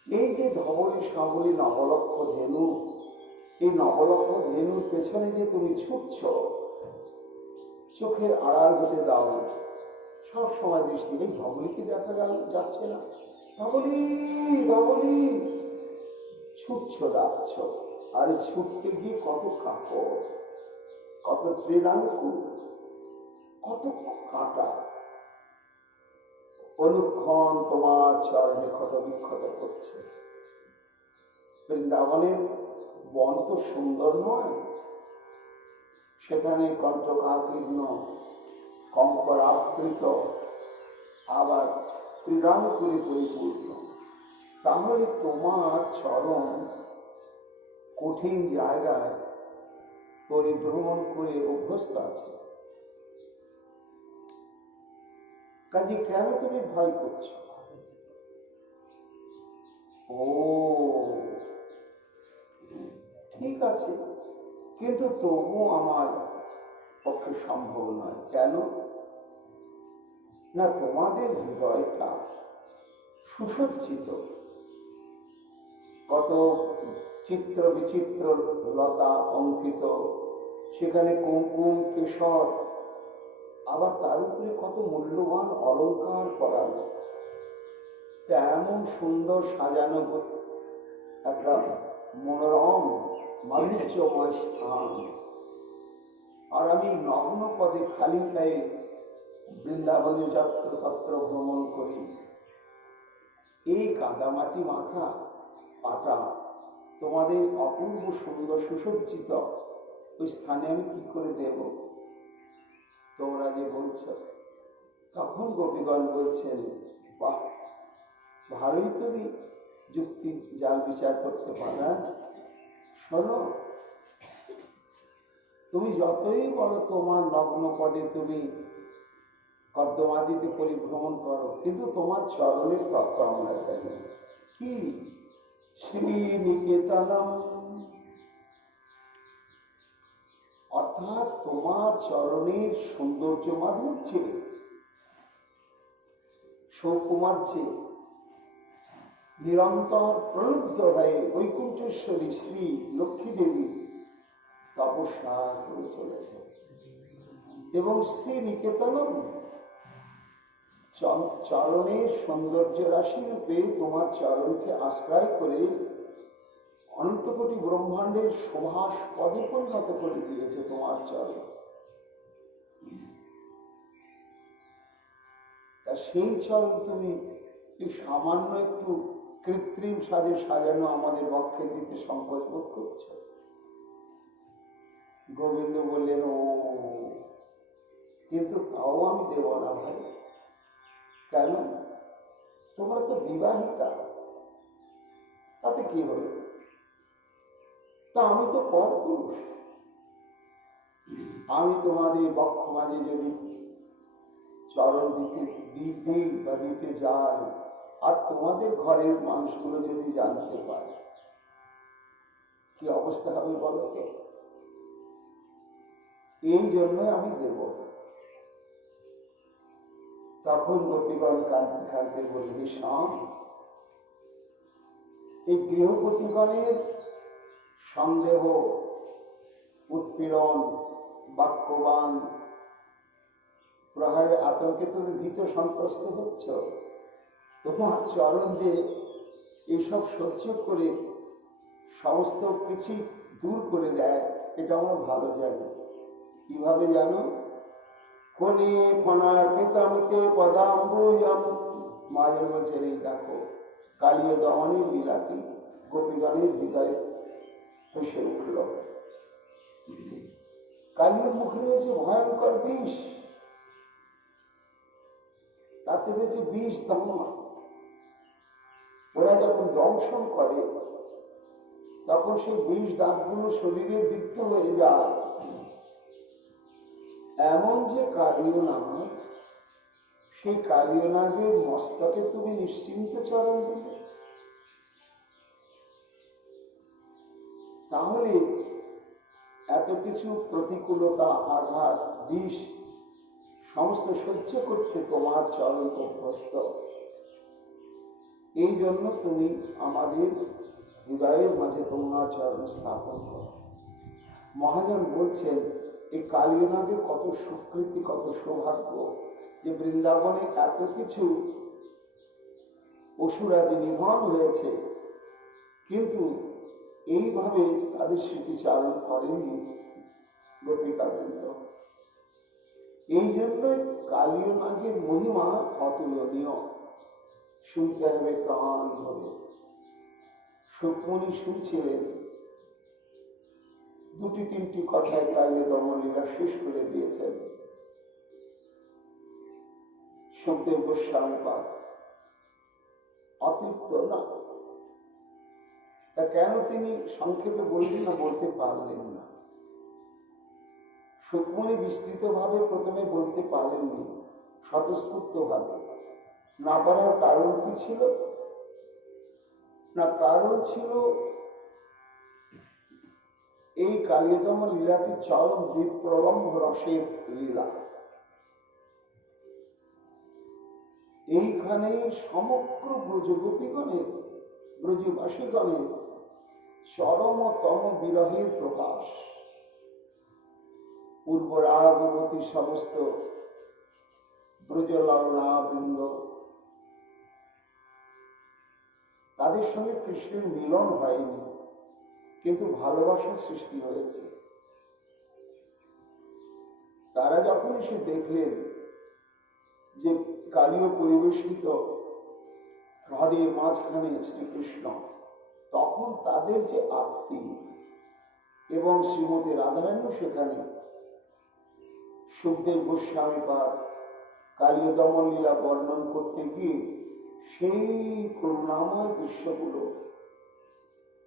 এই যে ধবলী সাবলী নবলক্ষ ধেনু, এই নবলক্ষ ধেনুর পেছনে যে তুমি ছুটছ, চোখের আড়াল হতে দাও সব সময় দৃষ্টি। এই ধবলীকে দেখা যাচ্ছে না? ধবলী ধবলী ছুটছ, ডাকছ, আর ছুটতে গিয়ে কত কাপড়, কত তৃণাঙ্কু, কত কাঁটা অনুক্ষণ তোমার চরণে ক্ষত বিক্ষত করছে। বৃন্দাবনের বন তো সুন্দর নয়, সেখানে কণ্ঠকাকীর্ণ, কঙ্করাবৃত, আবার তৃণাঙ্কুরে পরিপূর্ণ। তাহলে তোমার চরণ কঠিন জায়গায় পরিভ্রমণ করে অভ্যস্ত আছে। কাজে কেন তুমি ভয় করছো? ও ঠিক আছে, কিন্তু তবু আমার পক্ষে সম্ভব নয়। কেন না? তোমাদের হৃদয়টা সুসজ্জিত, কত চিত্র বিচিত্র লতা অঙ্কিত, সেখানে কুমকুম কেশর, আবার তার উপরে কত মূল্যবান অলঙ্কার করানো। এমন সুন্দর সাজানো একটা মনোরম মাধুর্যময় স্থান, আর আমি নগ্ন পদে খালি গায়ে বৃন্দাবনে যত্রতত্র ভ্রমণ করি। এই কাদামাটি মাখা পাতা তোমাদের অপূর্ব সুন্দর সুসজ্জিত ওই স্থানে আমি কি করে দেব? তোমরা যে বলছ। তখন গোপীগণ বলছেন, বাহ, ভালোই তুমি যুক্তি জাল বিচার করতে পারা। শোনো, তুমি যতই বলো তোমার নগ্ন পদে তুমি কর্দমাদিতে পরিভ্রমণ করো, কিন্তু তোমার চরণের তত্ত্ব আমরা জানি। কি? শ্রীনিকেতনম, অর্থাৎ তোমার চরণের সৌন্দর্য মাধুর্যে, সৌকুমার্যে নিরন্তর প্রলুব্ধ হয়ে বৈকুণ্ঠেশ্বরী শ্রী লক্ষ্মী দেবী তপস্যা করে চলেছে। এবং শ্রীনিকেতনম চরণের সৌন্দর্য রাশি রূপে তোমার চরণকে আশ্রয় করে অনন্ত কোটি ব্রহ্মাণ্ডের সুভাষ পদে পরিণত করে দিয়েছে তোমার চরণ। তা সেই চরণ তুমি এই সামান্য একটু কৃত্রিম সাজে সাজানো আমাদের বক্ষে দিতে সংকোচ বোধ করছো। গোবিন্দ বললেন, ও কিন্তু তাও আমি দেব না ভাই। কেন? তোমরা তো বিবাহিতা, তাতে কি হলো? তা আমি তো পরপুরুষ, আমি তোমাদের বক্ষ মাঝে যদি চরণ দিতে যাই, আর তোমাদের ঘরের মানুষগুলো যদি জানতে পারে, কি অবস্থা হবে বলো তো? এই জন্য আমি দেব। তখন গোপীগণ কাঁদতে কাঁদতে বলবে, শ্যাম, এই গৃহপতিগণের সন্দেহ, উৎপীড়ন, বাক্যবান প্রহারের আতঙ্কে তুমি ভীত সন্ত্রস্ত হচ্ছ। তোমার চরণ যে এইসব সহ্য করে সমস্ত কিছু দূর করে দেয়, এটা আমরা ভালো জানি। কিভাবে জানো? কোনে ফনার পিতামতে পদাম্বুজম। মায়ের বলছেন, এই দেখো কালীয় দমনের লীলাটি গোপীগণের হৃদয়ে হেসে উঠল। কালীর মুখে রয়েছে ভয়ঙ্কর বিষ, তাতে রয়েছে বিষ দমন। ওরা যখন দংশন করে তখন সেই বিষ দাঁতগুলো শরীরে বিদ্ধ হয়ে যায়। এমন যে কালীয় নাগ, সেই কালীয় নাগের মস্তকে তুমি নিশ্চিন্ত চরণ দিলে, তাহলে এত কিছু প্রতিকূলতা, আঘাত, বিষ সমস্ত সহ্য করতে তোমার চরণ অভ্যস্ত। এই জন্য তুমি আমাদের হৃদয়ের মাঝে তোমার চরণ স্থাপন করো। মহাজন বলছেন, এই কালীয় নাগের কত সুকৃতি, কত সৌভাগ্য যে বৃন্দাবনে এত কিছু অসুরাদি নিধন হয়েছে, কিন্তু এইভাবে তাদের স্মৃতিচারণ করেনি গোপিকাবৃন্দ। এই জন্যই কালীয় নাগের মহিমা অতুলনীয়। শুনতে হবে প্রাণ ভরে। সুকমণি শুনছিলেন, দুটি তিনটি কথায় কালীয় দমন লীলা শেষ করে দিয়েছেন। সুখদেব গোস্বামী পাদ অতৃপ্ত না। তা কেন তিনি সংক্ষেপে বললেন না, বলতে পারলেন না? সুকমণি বিস্তৃত ভাবে প্রথমে বলতে পারলেননি, স্বতঃস্ফূর্ত ভাবে। না পারার কারণ কি ছিল? না, কারণ ছিল এই কালীয়তম লীলাটি চরম বিপ্রলম্ভ রসের লীলা। এইখানে সমগ্র ব্রজগোপীগণের, ব্রজবাসীগণের চরমতম বিরহের প্রকাশ। পূর্বরাগবতী সমস্ত ব্রজলালনা বৃন্দ, তাদের সঙ্গে কৃষ্ণের মিলন হয়নি, কিন্তু ভালোবাসার সৃষ্টি হয়েছে। তারা যখন এসে দেখলেন যে কালীয় পরিবেশিত হ্রদের মাঝখানে শ্রীকৃষ্ণ, তখন তাদের যে আরতি, এবং শ্রীমতী রাধারানীও সেখানে। সুখদেব গোস্বামী পাদ কালীয় দমন লীলা বর্ণন করতে গিয়ে সেই করুণাময় দৃশ্যগুলো,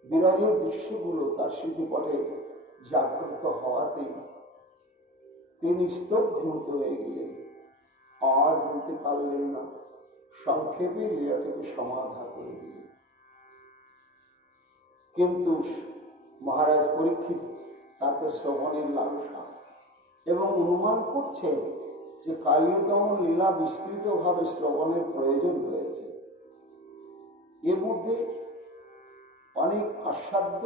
বিরহের দৃশ্যগুলো তার স্মৃতিপটে জাগ্রত হওয়াতে তিনি স্তব্ধীভূত হয়ে গেলেন, আর বলতে পারলেন না। সংক্ষেপে লীলাটাকে সমাধা করে দিলেন। কিন্তু মহারাজ পরীক্ষিত তাতে শ্রবণের লালসা, এবং অনুমান করছেন যে কালীয় দমন লীলা বিস্তৃত ভাবে শ্রবণের প্রয়োজন রয়েছে। এর মধ্যে অনেক আস্বাদ্য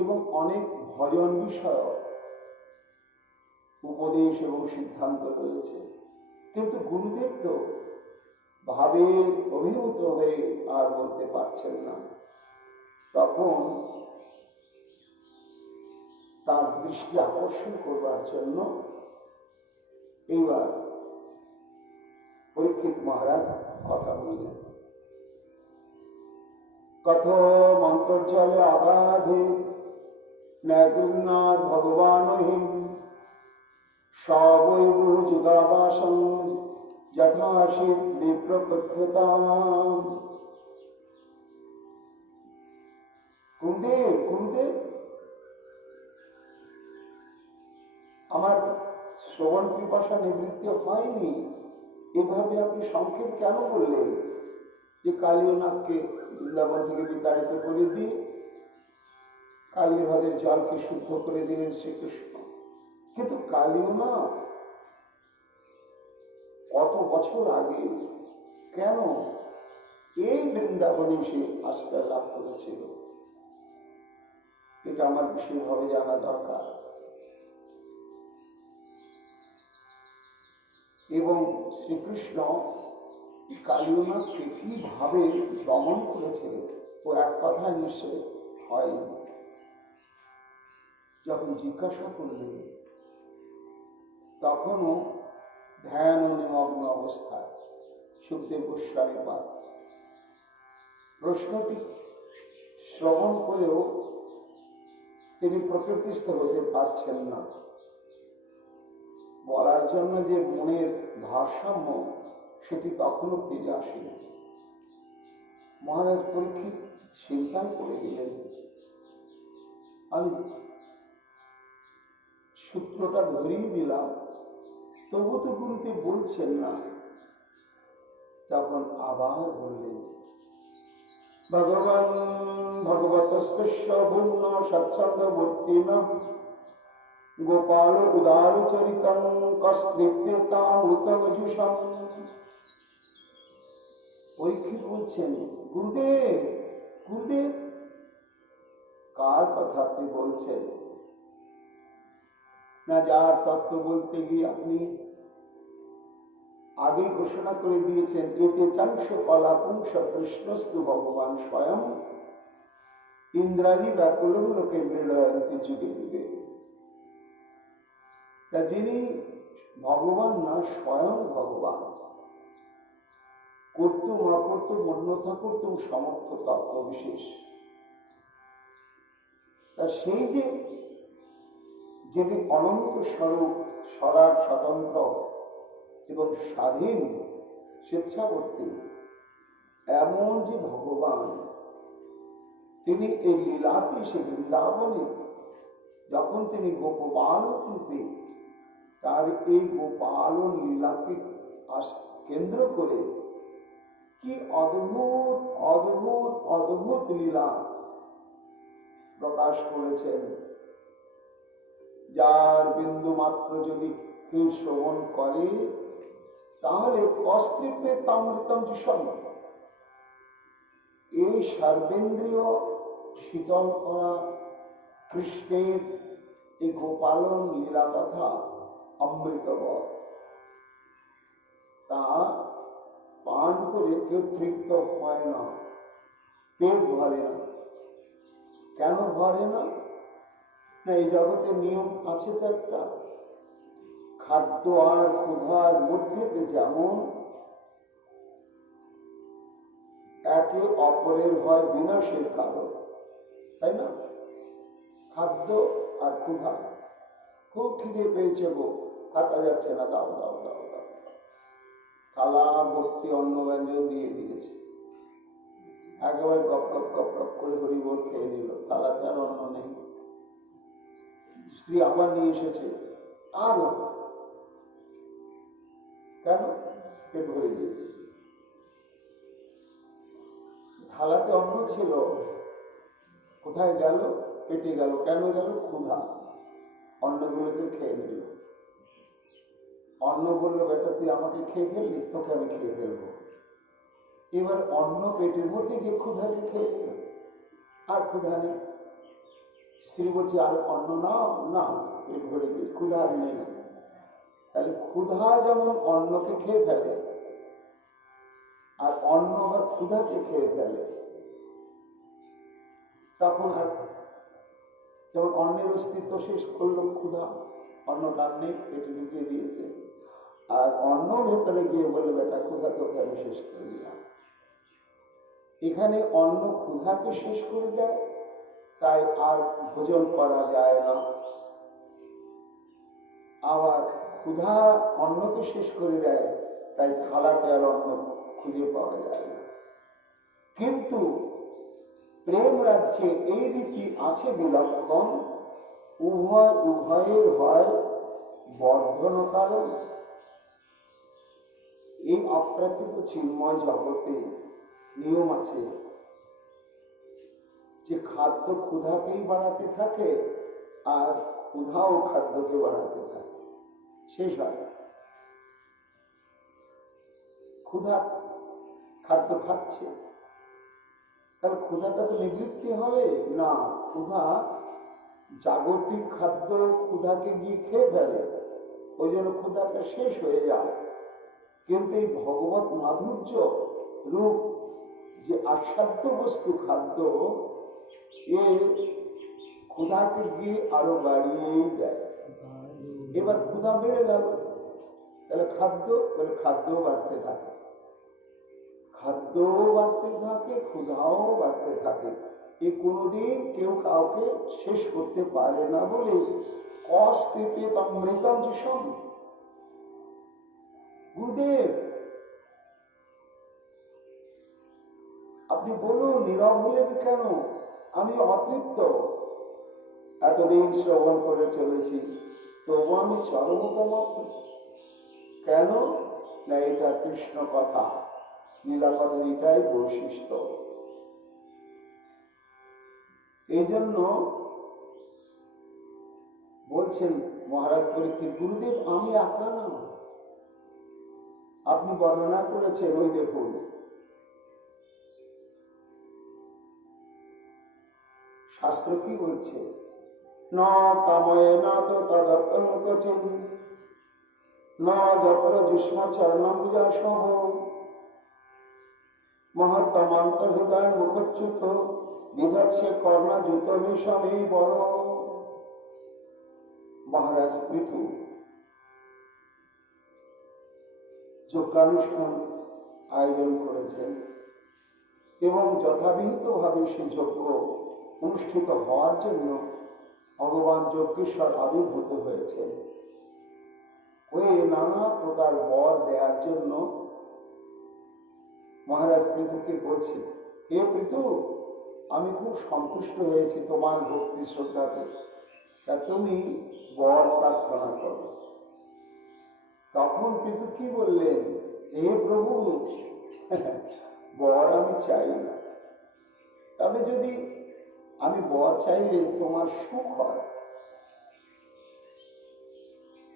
এবং অনেক ভজন বিষয় উপদেশ এবং সিদ্ধান্ত রয়েছে, কিন্তু গুরুদেব তো ভাবে অভিভূত হয়ে আর বলতে পারছেন না। তখন তার দৃষ্টি আকর্ষণ করবার জন্য এইবার পরীক্ষিত মহারাজ কথা বললেন। কথম অন্তর্জলে অগাধে নৈগুণ্যাৎ ভগবানহিম সবৈব যুগাবাসং যথাশিব বিপ্রকথ্যতাম। গুরুদেব, গুরুদেব, আমার শ্রবণ পিপাসা নিবৃত্তি হয়নি, এভাবে আপনি সংক্ষেপ কেন বললেন যে কালীয় নাগকে বৃন্দাবন থেকে বিতাড়িত করে দিয়ে কালীয় হ্রদের জলকে শুদ্ধ করে দিলেন শ্রীকৃষ্ণ। কিন্তু কালীয় নাগ কত বছর আগে কেন এই বৃন্দাবনে সে আশ্রয় লাভ করেছিল, এটা আমার বিশেষভাবে জানা দরকার। এবং শ্রীকৃষ্ণ কালীনাথকে কিভাবে দমন করেছে ও এক কথা নিশ্চয় হয়নি। যখন জিজ্ঞাসা করলেন তখনও ধ্যান ও নিমগ্ন অবস্থায় সুখদেব গোস্বামী পাদ প্রশ্নটি শ্রবণ করেও তিনি প্রকৃতিস্থ হতে পারছেন না। বলার জন্য যে মনের ভারসাম্য সেটি তখনও ফিরে আসেনি। মহারাজ পরীক্ষিত চিন্তায় পড়ে গেলেন, আমি সূত্রটা ধরিয়ে দিলাম, তবু তো গুরুদেব বলছেন না। তখন আবার বললেন, ভগবান ভগবতস্তস্য পূর্ণ সৎসঙ্গবর্তিন গোপাল উদার চরিতং কস্ত্রিপ্তেতামৃতমজুষম। পরীক্ষিত বলছেন, গুরুদেব গুরুদেব কার কথা আপনি বলছেন? না, যার তত্ত্ব বলতে গিয়ে আপনি আগেই ঘোষণা করে দিয়েছেন, এতে চাংশ কলা পুংস কৃষ্ণস্তু ভগবান স্বয়ং ইন্দ্রাণী ব্যাকুলম লোকে মৃড়য়ন্তি যুগে যুগে। তা যিনি ভগবান না, স্বয়ং ভগবান, কর্তুম অকর্তুম অন্যথা কর্তুম সমর্থ তত্ত্ব বিশেষ। তা সেই যে যিনি অনন্ত স্বরূপ, স্বরাট, স্বতন্ত্র এবং স্বাধীন, স্বেচ্ছাবর্তী, এমন যে ভগবান, তিনি এই লীলাতে, সে বৃন্দাবনে যখন তিনি গোপবালক রূপে তার এই গোপালন লীলাকে কেন্দ্র করে কি অদ্ভুত অদ্ভুত অদ্ভুত লীলা প্রকাশ করেছেন, যার বিন্দু মাত্র যদি কেউ শ্রবণ করে তাহলে অস্ত্রিপে তামৃতম যুষম, এই সর্বেন্দ্রীয় শীতল করা কৃষ্ণের এই গোপালন লীলা কথা অমৃতবর, তা পান করে কেউ তৃপ্ত হয় না, পেট ভরে না। কেন ভরে না? এই জগতে নিয়ম আছে তো একটা, খাদ্য আর ক্ষুধার মধ্যে যেমন একে অপরের হয় বিনাশের কারণ, তাই না? খাদ্য আর ক্ষুধা, খুব খিদে পেয়েছে গো, থাকা যাচ্ছে না, দাও দাও দাও দাও, থালা ভর্তি অন্ন ব্যঞ্জন দিয়ে দিয়েছে, একেবারে গপ গপ করে হরি বল খেয়ে নিল, থালাতে আর অন্ন নেই। স্ত্রী আবার নিয়ে এসেছে, আর কেন? পেট ভরে দিয়েছে। থালাতে অন্ন ছিল, কোথায় গেল? পেটে গেল। কেন গেল? ক্ষুধা। অন্নগুলোকে খেয়ে নিল। অন্ন বললো, বেটা তুই আমাকে খেয়ে ফেললি, তোকে আমি খেয়ে ফেলবো। এবার অন্ন পেটের মধ্যে গিয়ে ক্ষুধাকে খেয়ে নিল, আর ক্ষুধা নেই। স্ত্রী বলছে, আর অন্ন নাও, না পেট ভরে গিয়ে ক্ষুধা আর নেই। তাহলে ক্ষুধা যেমন অন্নকে খেয়ে ফেলে, আর অন্ন আবার ক্ষুধাকে খেয়ে ফেলে, তখন আর যেমন অন্নের অস্তিত্ব শেষ করলো ক্ষুধা, অন্নটা নেই, পেটে ঢুকিয়ে দিয়েছে, আর অন্ন ভেতরে গিয়ে বললো, বেটা ক্ষুধা তোকে আমি শেষ করে দিলাম। এখানে অন্ন ক্ষুধাকে শেষ করে দেয়, তাই আর ভোজন করা যায় না। আবার ক্ষুধা অন্নকে শেষ করে দেয়, তাই থালাতে আর অন্ন খুঁজে পাওয়া যায় না। কিন্তু প্রেম রাজ্যে এই রীতি আছে বিলক্ষণ, উভয়ের হয় বর্ধন কারণ। এই অপ্রাকৃত চিন্ময় জগতে নিয়ম আছে যে খাদ্য ক্ষুধাকেই বাড়াতে থাকে, আর ক্ষুধাও খাদ্যকে বাড়াতে থাকে। শেষ হয় ক্ষুধা খাদ্য খাচ্ছে, তাহলে ক্ষুধাটা তো নিবৃত্তি হবে না। ক্ষুধা জাগতিক খাদ্য ক্ষুধাকে গিয়ে খেয়ে ফেলে, ওই জন্য ক্ষুধাটা শেষ হয়ে যায়। কিন্তু এই ভগবত মাধুর্য রূপ যে আস্বাদ্য বস্তু খাদ্য, এ ক্ষুধাকে গিয়ে আরো বাড়িয়েই দেয়। এবার ক্ষুধা বেড়ে গেল, তাহলে খাদ্যও বাড়তে থাকে, খাদ্যও বাড়তে থাকে, ক্ষুধাও বাড়তে থাকে। এ কোনোদিন কেউ কাউকে শেষ করতে পারে না বলে কষ্টেপে অমৃতম যিশম। গুরুদেব আপনি বলুন, নীরব হলেন কেন? আমি অতৃপ্ত, এতদিন শ্রবণ করে চলেছি, তবু আমি চরমতম। কেন না এটা কৃষ্ণ কথা, লীলা কথার এটাই বৈশিষ্ট্য। এই জন্য বলছেন মহারাজ পরীক্ষিত, গুরুদেব আমি একা না, আপনি বর্ণনা করেছেন, ওই দেখুন শাস্ত্র কি বলছে, ন কাময়ে না তো তদপঙ্কচম ন যত্র যুষ্ম চরণাম্বুজাসহ মহত্তমান্তর্হৃদয় মুখচ্যুত বিধৎসে কর্ণাযুত বিষমে বড়। মহারাজ পৃথু যজ্ঞানুষ্ঠান আয়োজন করেছেন এবং যথাবিহিত ভাবে সে যজ্ঞ অনুষ্ঠিত হওয়ার জন্য ভগবান যজ্ঞেশ্বর আবির্ভূত হয়েছে। ওই নানা প্রকার বর দেওয়ার জন্য মহারাজ পৃথুকে বলছি, হে পৃথু, আমি খুব সন্তুষ্ট হয়েছি তোমার ভক্তি শ্রদ্ধাতে, তা তুমি বর প্রার্থনা করো। তখন পৃথু কি বললেন, হে প্রভু, বর আমি চাই না, তবে যদি আমি বর চাইলে তোমার সুখ হয়,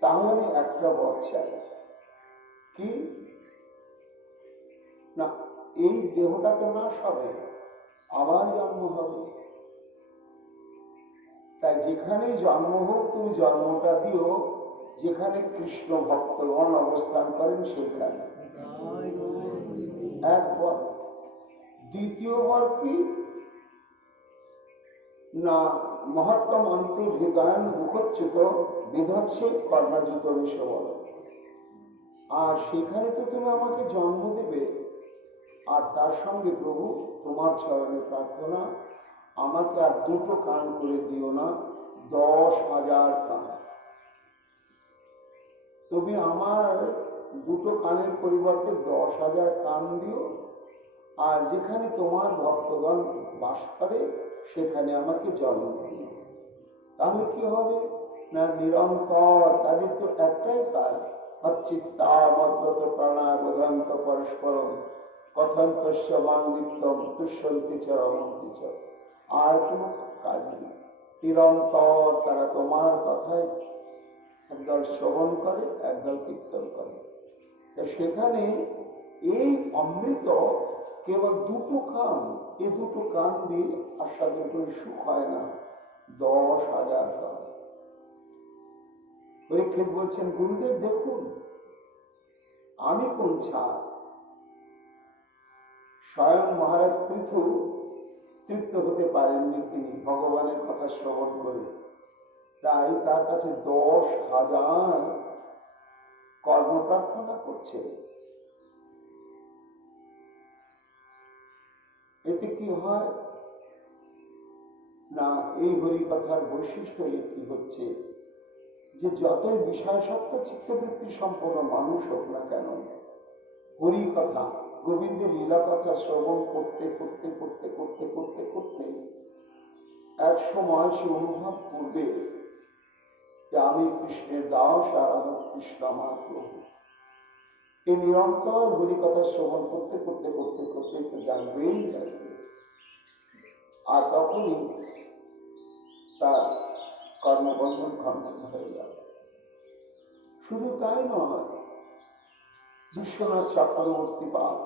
তাহলে আমি একটা বর চাই। কি না, এই দেহটা তো নাশ হবে, আবার জন্ম হবে, তাই যেখানে জন্ম হোক তুমি জন্মটা দিও যেখানে কৃষ্ণ ভক্তগণ অবস্থান করেন সেখানে। একবার দ্বিতীয় বার কি না, মহত্তম অন্তর হৃদয়ান মুখচ্যুত বিধৎসে কর্ণাযুত বিষয়, আর সেখানে তো তুমি আমাকে জন্ম দেবে, আর তার সঙ্গে প্রভু তোমার চরণে প্রার্থনা, আমাকে আর দুটো কান করে দিও না, 10,000 কান। তুমি আমার দুটো কানের পরিবর্তে 10,000 কান দিও, আর যেখানে তোমার ভক্তগণ বাস করে সেখানে আমাকে জন্ম দিও। তাহলে কি হবে না, নিরন্তর তাদের তো একটাই কাজ, অচ্চিত্তামদ্গত প্রাণায় বোধন্ত পরস্পরম কথন্তস্য বাঙ্গিত্তম তুষ্যন্তি চ রমন্তি চ। আর কোনো কাজ নেই, নিরন্তর তারা তোমার কথায় একদল শ্রবণ করে, একদল কীর্তন করে। সেখানে এই অমৃত কেবল দুটো কান, এই দুটো কান দিয়ে আস্বাদন করে সুখ হয় না, 10,000 কান। পরীক্ষিত বলছেন, গুরুদেব দেখুন আমি কোন ছাড়। স্বয়ং মহারাজ পৃথু তৃপ্ত হতে পারেননি তিনি ভগবানের কথা শ্রবণ করে, তাই তার কাছে 10,000 কর্ম প্রার্থনা করছে। এতে কি হয় না, এই হরি কথার বৈশিষ্ট্য একটি হচ্ছে যে যতই বিষয়াসক্ত চিত্তবৃত্তি সম্পন্ন মানুষ হোক না কেন, হরি কথা গোবিন্দের লীলা কথা শ্রবণ করতে করতে করতে করতে করতে করতে এক সময় সে অনুভব করবে যে আমি কৃষ্ণের দাস আর আমার কৃষ্ণ আমার প্রভু। এই নিরন্তর হরি কথা শ্রবণ করতে করতে করতে করতে তো জানবেই জানবে, আর তখনই তার কর্মবন্ধন খণ্ডন হয়ে যাবে। শুধু তাই নয়, বিশ্বনাথ চক্রবর্তী পাল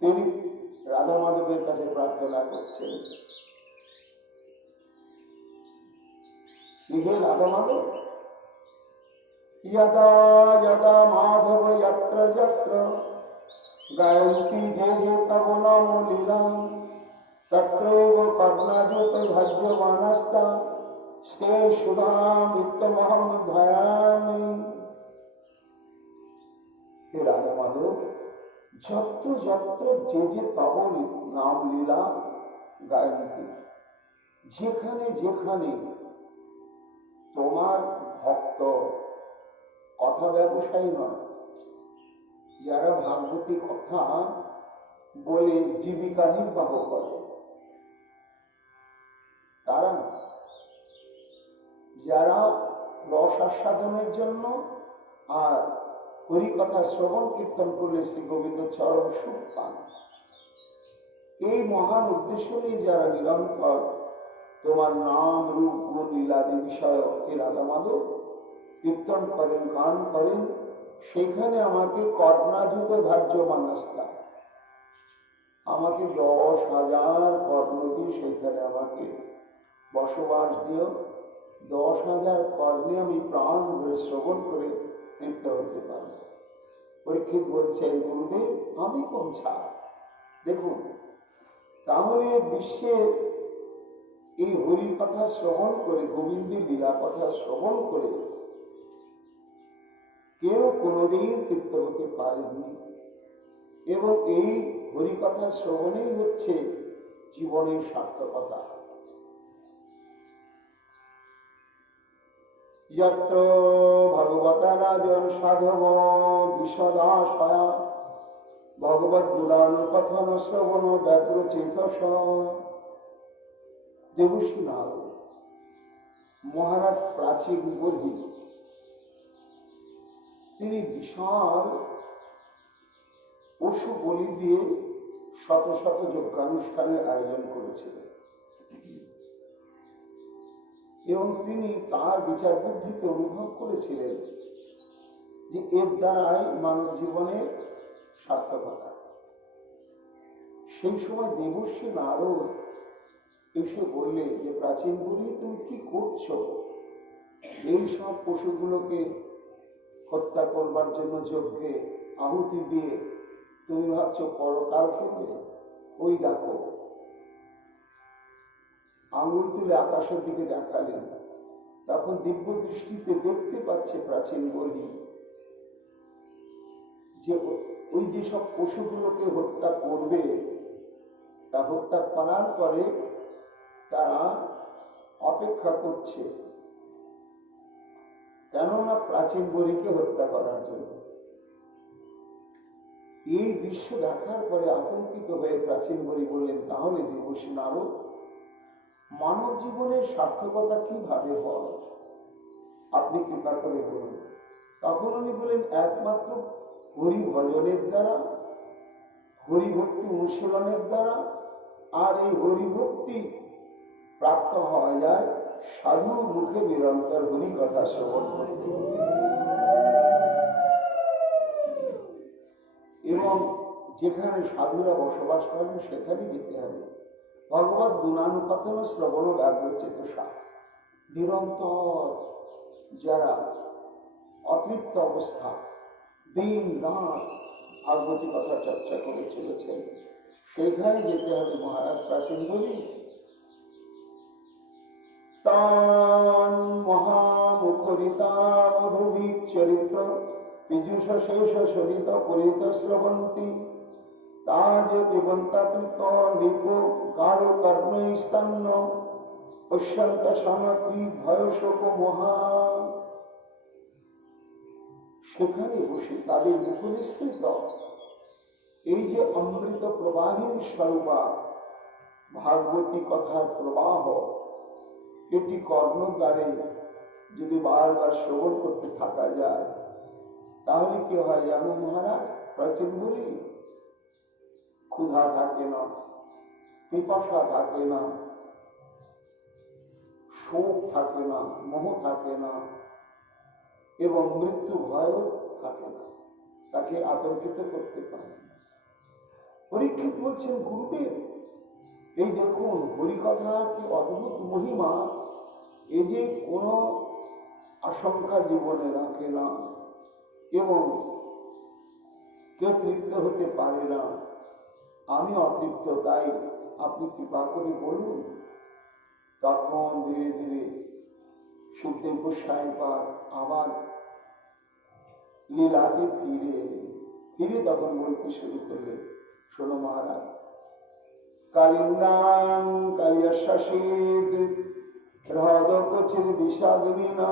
তিনি রাধা মাধবের কাছে প্রার্থনা করছেন, হে রাধা মাধব, यदा यदा माधव यत्र यत्र गायन्ति जे जे तव नाम लीला तत्रैव कर्णजुत भज्यमानस्ता स्ते सुधामित्तमहं ध्यायामि। हे राधा माधव, যত্র যত্র যে যে তব নাম লীলা গায়ন্তি, যেখানে যেখানে তোমার ভক্ত, কথা ব্যবসায়ী নয়, যারা ভাগবতী কথা বলে জীবিকা নির্বাহ করে তারা, যারা রস আস্বাদনের জন্য আর হরিকথা শ্রবণ কীর্তন করলে শ্রী গোবিন্দ চরণ সুখ পান, এই মহান উদ্দেশ্য নিয়ে যারা নিরন্তর তোমার নাম রূপ গুণ লীলাদি বিষয় হে রাধা মাধব কীর্তন করেন, গান করেন, সেখানে আমাকে কর্ণাযুত ধার্য মানস্তা, আমাকে 10,000 কর্ণ দিয়ে সেখানে আমাকে বসবাস দিও, 10,000 কর্ণে আমি প্রাণ ভরে শ্রবণ করে তৃপ্ত হতে পারব। পরীক্ষিত বলছেন, গুরুদেব আমি কোন ছাড়? দেখুন, তাহলে বিশ্বের এই হরি কথা শ্রবণ করে, গোবিন্দের লীলা কথা শ্রবণ করে কেউ কোনোদিন তৃপ্ত হতে পারেনি, এবং এই হরিকথা শ্রবণেই হচ্ছে জীবনের সার্থকতা। যত্র ভগবতা রাজন সাধব বিশদাশয়া ভগবত গুণান কথন শ্রবণ ব্যগ্র চেতস। দেবশ্রী নারদ মহারাজ প্রাচীন বর্হি তিনি বিশাল পশু বলি দিয়ে শত শত যজ্ঞানুষ্ঠানের আয়োজন করেছিলেন, এবং তিনি তার বিচার বুদ্ধিতে অনুভব করেছিলেন যে এর দ্বারাই মানব জীবনের সার্থকতা। সেই সময় দেবশ্রী নারদ এসে বললে যে প্রাচীন বলি তুমি কি করছো? এই সব পশুগুলোকে হত্যা করবার জন্য যজ্ঞে আহুতি দিয়ে তুমি ভাবছো পরকাল করবে? ওই দেখো, আঙুল তুলে আকাশের দিকে দেখালেন, তখন দিব্য দৃষ্টিতে দেখতে পাচ্ছে প্রাচীন বলি যে ওই যেসব পশুগুলোকে হত্যা করবে তা হত্যা করার পরে তারা অপেক্ষা করছে, কেননা প্রাচীন বলিকে হত্যা করার জন্য। এই দৃশ্য দেখার পরে আতঙ্কিত হয়ে প্রাচীন বলি বললেন, তাহলে দেবশ্রী নারদ মানব জীবনের সার্থকতা কিভাবে হয় আপনি কৃপা করে বলুন। তখন উনি বলেন, একমাত্র হরি ভজনের দ্বারা, হরি ভক্তি অনুশীলনের দ্বারা, আর এই হরি ভক্তি প্রাপ্ত হওয়া যায় সাধুর মুখে নিরন্তর হরি কথা শ্রবণ করতে, এবং যেখানে সাধুরা বসবাস করেন সেখানে যেতে হবে। ভগবত গুণানুপাতন শ্রবণ ব্যাঘ্রচেতসা, নিরন্তর যারা অতৃপ্ত অবস্থা দিন রাত ভাগবতী কথা চর্চা করে চলেছেন, সেখানে যেতে হবে। মহারাজ প্রাচীন বলি তান মহামুখরিতা মধুবীর চরিত্র পীযুষ শেষ সরিত পরিত শ্রবন্তী তাজ পিবন্তাকৃত নৃপ গাঢ় কর্ণৈ স্তন্য পশ্যন্ত সামগ্রী ভয় শোক মহা। সেখানে বসে তাদের মুখনিসৃত এই যে অমৃত প্রবাহীর স্বরূপা ভাগবতী কথার প্রবাহ, এটি কর্ণদ্বারে যদি বারবার শ্রবণ করতে থাকা যায় তাহলে কি হয় জানো মহারাজ প্রাচীন বলি? ক্ষুধা থাকে না, পিপাসা থাকে না, শোক থাকে না, মোহ থাকে না, এবং মৃত্যু ভয়ও থাকে না, তাকে আতঙ্কিত করতে পারে। পরীক্ষিত বলছেন, গুরুদেব এই দেখুন হরিকথার কি অদ্ভুত মহিমা, এই যে কোনো আশঙ্কা জীবনে রাখে না এবং কেউ তৃপ্ত হতে পারে না। আমি অতৃপ্ত, তাই আপনি কৃপা করে বলুন। তখন ধীরে ধীরে সুখদেব গোস্বামী পাদ আবার লীলাতে ফিরে তখন বলতে শুরু করলেন, শোনো মহারাজ, কালিন্দাং কালিয়াশাসিদ হ্রদকচির বিষাগ্নিনা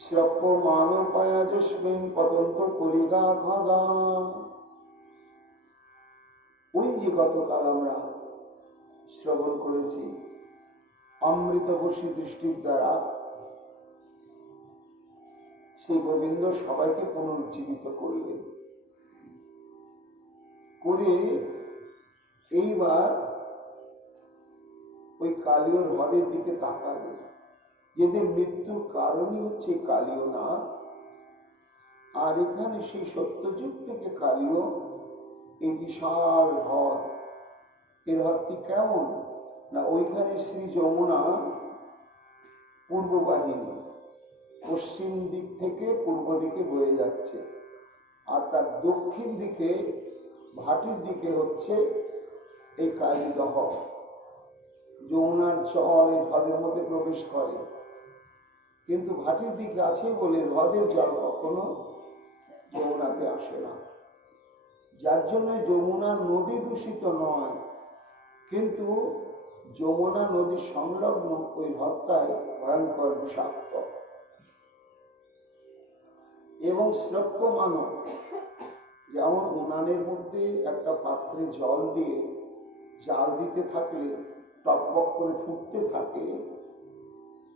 শ্রপ্য মানপায়াজস্মিন পতন্ত করিগা খাগা। ওই যে গতকাল আমরা শ্রবণ করেছি, অমৃতবর্ষী দৃষ্টির দ্বারা শ্রী গোবিন্দ সবাইকে পুনরুজ্জীবিত করলেন, করে এইবার ওই কালীয় হ্রদের দিকে তাকালেন, যেদের মৃত্যুর কারণই হচ্ছে কালীয় না। আর এখানে সেই সত্যযুগ থেকে কালীয় এই বিশাল হ্রদ, এই হ্রদটি কেমন না, ওইখানে শ্রী যমুনা পূর্ব বাহিনী পশ্চিম দিক থেকে পূর্ব দিকে বয়ে যাচ্ছে, আর তার দক্ষিণ দিকে ভাটির দিকে হচ্ছে এই কালীদহ। যমুনার জল এই হ্রদের মধ্যে প্রবেশ করে, কিন্তু ভাটির দিকে আছে বলে হ্রদের জল কখনো যমুনাতে আসে না, যার জন্য যমুনা নদী দূষিত নয়, কিন্তু যমুনা নদী সংলগ্ন ওই হ্রদটায় ভয়ঙ্কর বিষাক্ত। এবং শ্রপ্য মানব, যেমন উনানের মধ্যে একটা পাত্রে জল দিয়ে জাল দিতে থাকলে টকবক করে ফুটতে থাকে,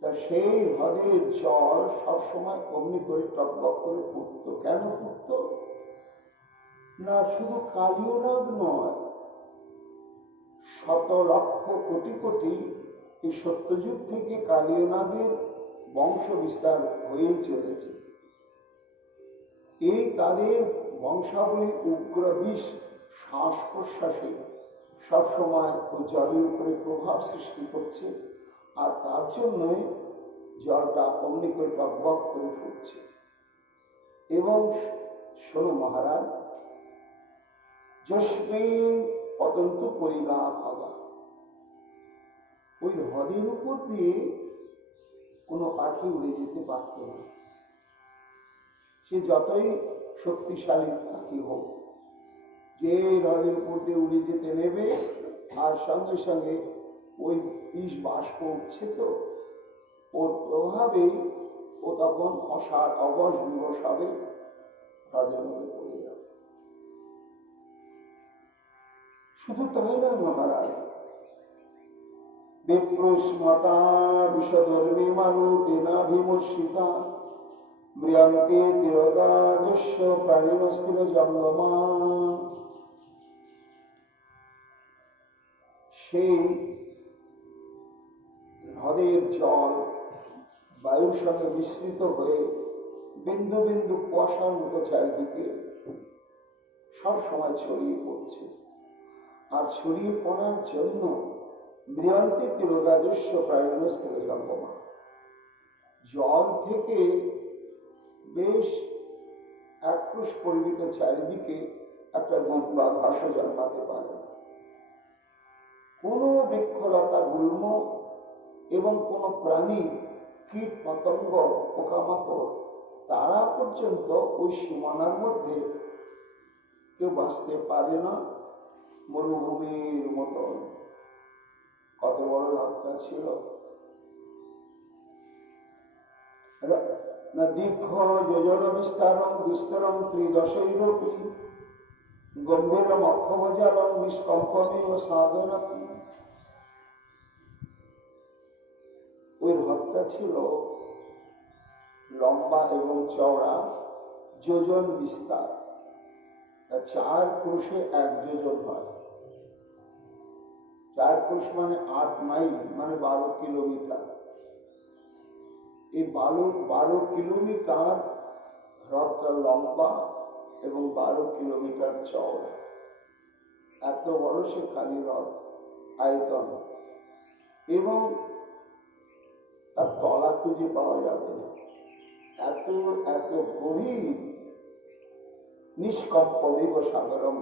তা সেই হ্রদের জল সবসময় অমনি করে টকবক করে ফুটত। কেন ফুটত না, শুধু কালীয় নাগ নয়, শত লক্ষ কোটি কোটি এই সত্যযুগ থেকে কালীয় নাগের বংশ বিস্তার হয়েই চলেছে। এই তাদের বংশাবলী উগ্র বিষ শ্বাস প্রশ্বাসে সবসময় ওই জলের উপরে প্রভাব সৃষ্টি করছে, আর তার জন্যই জলটা অমনি করে টকবক করে ফুটছে। এবং শোনো মহারাজ, যস্মিন পতন্ত করিগা খাগা, ওই হ্রদের উপর দিয়ে কোনো পাখি উড়ে যেতে পারত না, সে যতই শক্তিশালী পাখি হোক। যে হ্রদের উপর দিয়ে উড়ে যেতে নেবে, আর সঙ্গে সঙ্গে ওই বিষ বাষ্প উঠছে, তো ওর প্রভাবেই ও তখন অবশ বিবশ হবে, হ্রদের মধ্যে পড়ে যাবে। শুধু তাই না মহারাজ, বিপ্রস্মতা বিষধর্মী মারুতেনা ভীমর্ষিতা ব্রিয়ান্তে তিরোদাদস্য প্রাণীনস্থির জঙ্গমা। সেই হ্রদের জল বায়ুর সঙ্গে মিশ্রিত হয়ে বিন্দু বিন্দু কুয়াশার মতো চারিদিকে সব সময় ছড়িয়ে পড়ছে, আর ছড়িয়ে পড়ার জন্য বৃহন্তে তিরোদাদস্য প্রাণীনস্থির জঙ্গমা, জল থেকে বেশ একক্রোশ পরিমিত চারিদিকে একটা গুল্মা ঘাসও জন্মাতে পারে। কোন বৃক্ষলতা গুল্ম এবং কোন প্রাণী, কীট পতঙ্গ, পোকামাকড়, তারা পর্যন্ত ওই সীমানার মধ্যে কেউ বাঁচতে পারে না। মরুভূমির মতন কত বড় ধাক্কা ছিল না, দীর্ঘ যোজন বিস্তারম দুস্তরম ত্রিদশৈরপি গম্ভীরম অক্ষভজালম নিষ্কম্পমেব সাগরম। ওই হ্রদটা ছিল লম্বা এবং চওড়া যোজন বিস্তার, 4 ক্রোশে 1 যোজন হয়। 4 ক্রোশ মানে 8 মাইল, মানে 12 কিলোমিটার। এই 12 কিলোমিটার হ্রদটা লম্বা এবং 12 কিলোমিটার চওড়া। এত বড় সে কালী হ্রদ আয়তন, এবং তার তলা খুঁজে পাওয়া যাবে না। এত এত গভীর, নিষ্কম্পমেব সাগরম,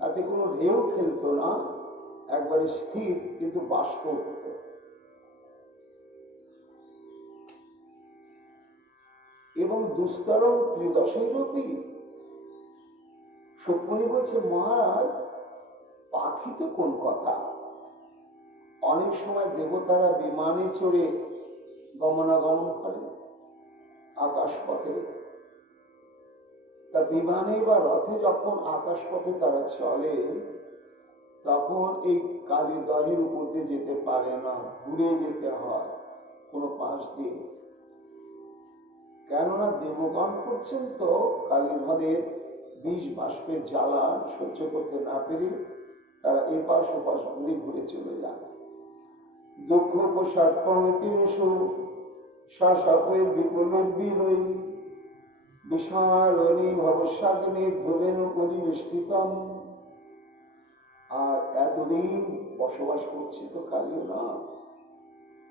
তাতে কোনো ঢেউ খেলতো না, একবারে স্থির, কিন্তু বাষ্প উঠত। এবং দুস্তরম ত্রিদশৈরূপী। সুকমণি বলছে, মহারাজ পাখি তো কোন কথা, অনেক সময় দেবতারা বিমানে চড়ে গমনাগমন করে আকাশ পথে। তা বিমানে বা রথে যখন আকাশ পথে তারা চলে, তখন এই কালীদহের উপর দিয়ে যেতে পারে না, ঘুরে যেতে হয় কোনো পাশ দিয়ে। কেননা দেবগণ পর্যন্ত কালীহ্রদের বিষ বাষ্পের জ্বালা সহ্য করতে না পেরে তারা এপাশ ওপাশ ঘুরে ঘুরে চলে যায়। দুঃখ প্রসাদ প্রণতিরসু শাসকের বিপুলের বিলয় বিশালনী ভবসাগ্নে ধরেন পরিবেষ্টিতম। আর এতদিন বসবাস করছে তো কালীও না,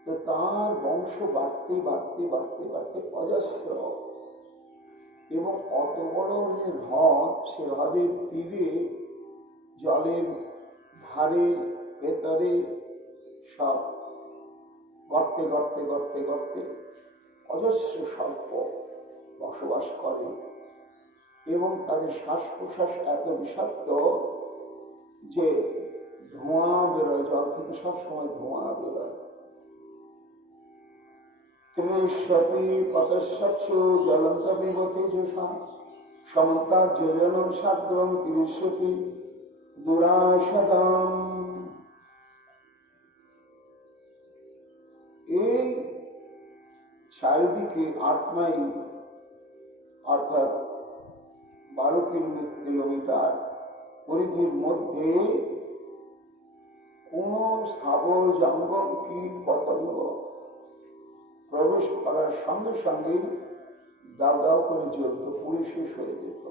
তো তার বংশ বাড়তে বাড়তে বাড়তে বাড়তে অজস্র, এবং অত বড় যে হ্রদ, সে হ্রদের তীরে জলের ধারে ভেতরে সব গর্তে গর্তে গর্তে গর্তে অজস্র সর্প বসবাস করে, এবং তাদের শ্বাস প্রশ্বাস এত বিষাক্ত যে ধোঁয়া বেরোয়, জল থেকে সবসময় ধোঁয়া বেরোয়। ত্রিশপি পতস্বচ্ছু জ্বলন্ত বিভূতি যোষা সমন্তার যোজনম সাগ্রম ত্রিশপি দুরাসদম। এই চারিদিকে 8 মাইল অর্থাৎ 12 কিলোমিটার পরিধির মধ্যে কোন স্থাবর জঙ্গম কীট পতঙ্গ প্রবেশ করার সঙ্গে সঙ্গে দাও দাও করে জ্বলত, পুড়ে শেষ হয়ে যেত।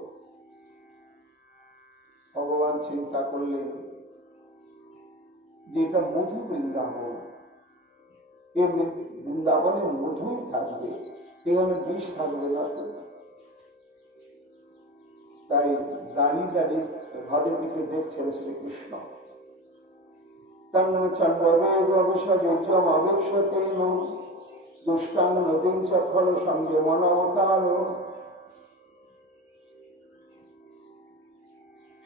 ভগবান চিন্তা করলেন যে এটা মধু বৃন্দাবন, এই বৃন্দাবনে মধুই থাকবে, এখানে বিষ থাকবে না। তাই দাঁড়িয়ে দাঁড়িয়ে হ্রদের দিকে দেখছেন শ্রীকৃষ্ণ। চন্দ্রবেগ অবসর্জম অবেক্ষতেন দুষ্টাং নদীং চক্ষর সঙ্গে মনবতার।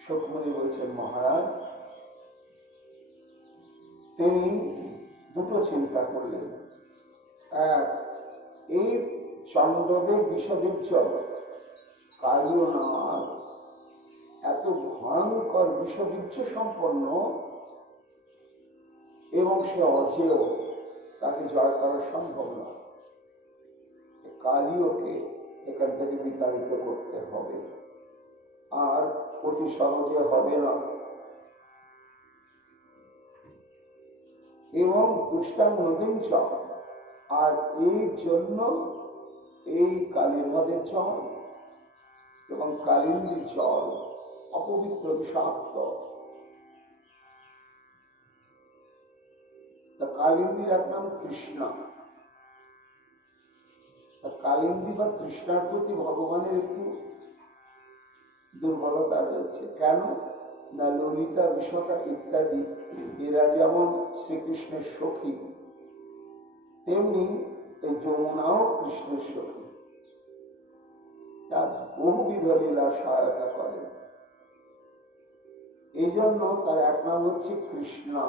সুকমণি বলছেন, মহারাজ তিনি দুটো চিন্তা করলেন। এক, এই চন্দ্রবেগ বিষবীর্যম কালীয় নাম এত ভয়ঙ্কর বিষবীর্য সম্পন্ন, এবং সে অজেয়, তাকে জয় করা সম্ভব না। কালীয়কে এখান থেকে বিতাড়িত করতে হবে, আর অতি সহজে হবে না। এবং দুষ্টাং নদীং চ, আর এই জন্য এই কালীহ্রদের জল এবং কালিন্দীর জল অপবিত্র, বিষাক্ত। কালিন্দীর এক নাম কৃষ্ণা। কালিন্দী বা কৃষ্ণার প্রতি ভগবানের একটু দুর্বলতা রয়েছে। কেন না, ললিতা বিশাখা ইত্যাদি এরা যেমন শ্রীকৃষ্ণের সখী, তেমনি এই যমুনাও কৃষ্ণের সখী, তার বহুবিধ লীলা সহায়তা করে। এই জন্য তার এক নাম হচ্ছে কৃষ্ণা।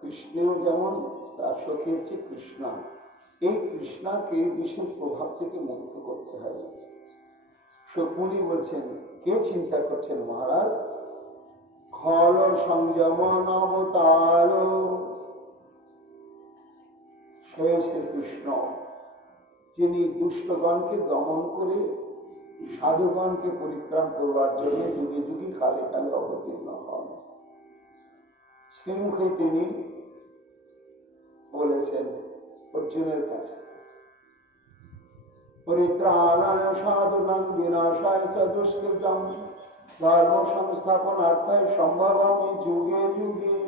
কৃষ্ণের যেমন তার সখী হচ্ছে কৃষ্ণা। এই কৃষ্ণাকে বিষের প্রভাব থেকে মুক্ত করতে হবে। সুকমণি বলছেন, কে চিন্তা করছেন মহারাজ? খল সংযমন অবতার, সে শ্রীকৃষ্ণ, যিনি দুষ্টগণকে দমন করে সাধুগণকে পরিত্রাণ করবার জন্য যুগে যুগে কালে কালে অবতীর্ণ হন। শ্রীমুখে তিনি বলেছেন অর্জুনের কাছে, পরিত্রাণায় সাধুনাং বিনাশায় চ দুষ্কৃতম ধর্ম সংস্থাপনার্থায় সম্ভবামি যুগে যুগে।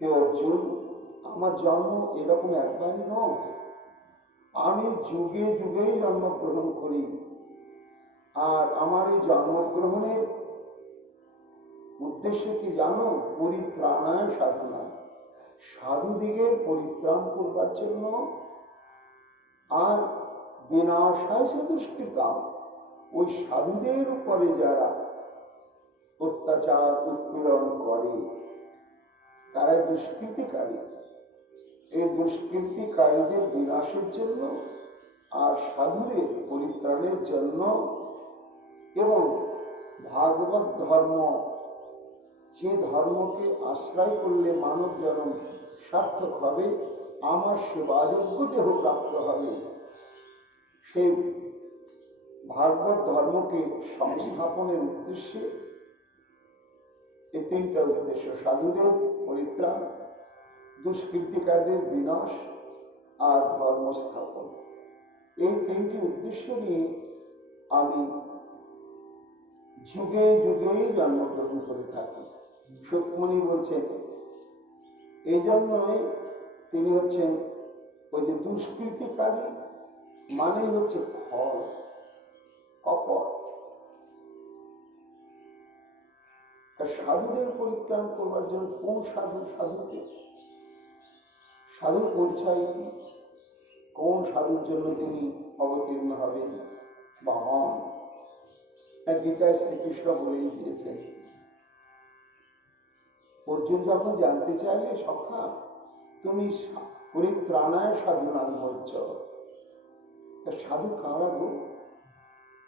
হে অর্জুন, আমার জন্ম এরকম একবারই নয়, আমি যুগে যুগেই জন্মগ্রহণ করি। আর আমার এই জন্মগ্রহণের উদ্দেশ্য কি জানো? পরিত্রাণায় সাধনা, সাধুদিগের পরিত্রাণ করবার জন্য, আর বিনাশায় দুষ্কৃতাম, ওই সাধুদের উপরে যারা অত্যাচার উৎপীড়ন করে তারা দুষ্কৃতিকারী, এই দুষ্কৃতিকারীদের বিনাশের জন্য আর সাধুদের পরিত্রাণের জন্য, এবং ভাগবত ধর্ম, যে ধর্মকে আশ্রয় করলে মানব জন্ম সার্থক হবে, আমার সেবাযোগ্য দেহ প্রাপ্ত হবে, সেই ভাগবত ধর্মকে সংস্থাপনের উদ্দেশ্যে এই তিনটা উদ্দেশ্য: সাধুদের পরিত্রাণ, দুষ্কৃতিকারীদের বিনাশ, আর ধর্ম স্থাপন। এই তিনটি উদ্দেশ্য নিয়ে আমি যুগে যুগেই জন্মগ্রহণ করে থাকি। সুকমণি বলছেন এই জন্যই তিনি হচ্ছেন ওই যে দুষ্কৃতিকারী, মানে হচ্ছে ফল, কপট। সাধুদের পরিত্রাণ করবার জন্য কোন সাধু? সাধুর পরিচয় কি? কোন সাধুর জন্য তিনি অবতীর্ণ হবেন বা হন? গীতায় শ্রীকৃষ্ণ বলেই দিয়েছেন। অর্জুন যখন জানতে চাইলে, সখা তুমি পরিত্রাণায় সাধু নাম বলছ, সাধু কারা গো?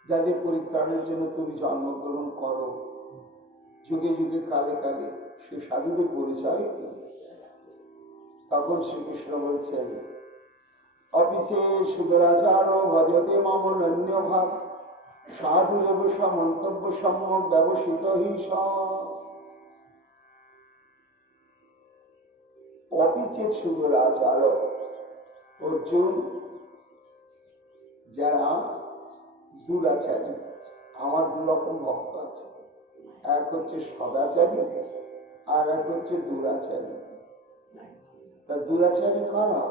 যাদের পরিত্রাণের জন্য তুমি জন্মগ্রহণ করো যুগে যুগে কালে কালে, সে সাধুদের পরিচয় কি? তখন শ্রীকৃষ্ণ বলছেন, অপিচে সুদরাচার ভজতে মম নন্য ভাব, সাধু রেবস মন্তব্য সম্যক ব্যবসিত হি স। অপিচেত সুদরাচার, অর্জুন যারা দুরাচারী, আমার দুরকম ভক্ত আছে, এক হচ্ছে সদাচারী আর এক হচ্ছে দুরাচারী। তা দুরাচারী কারা?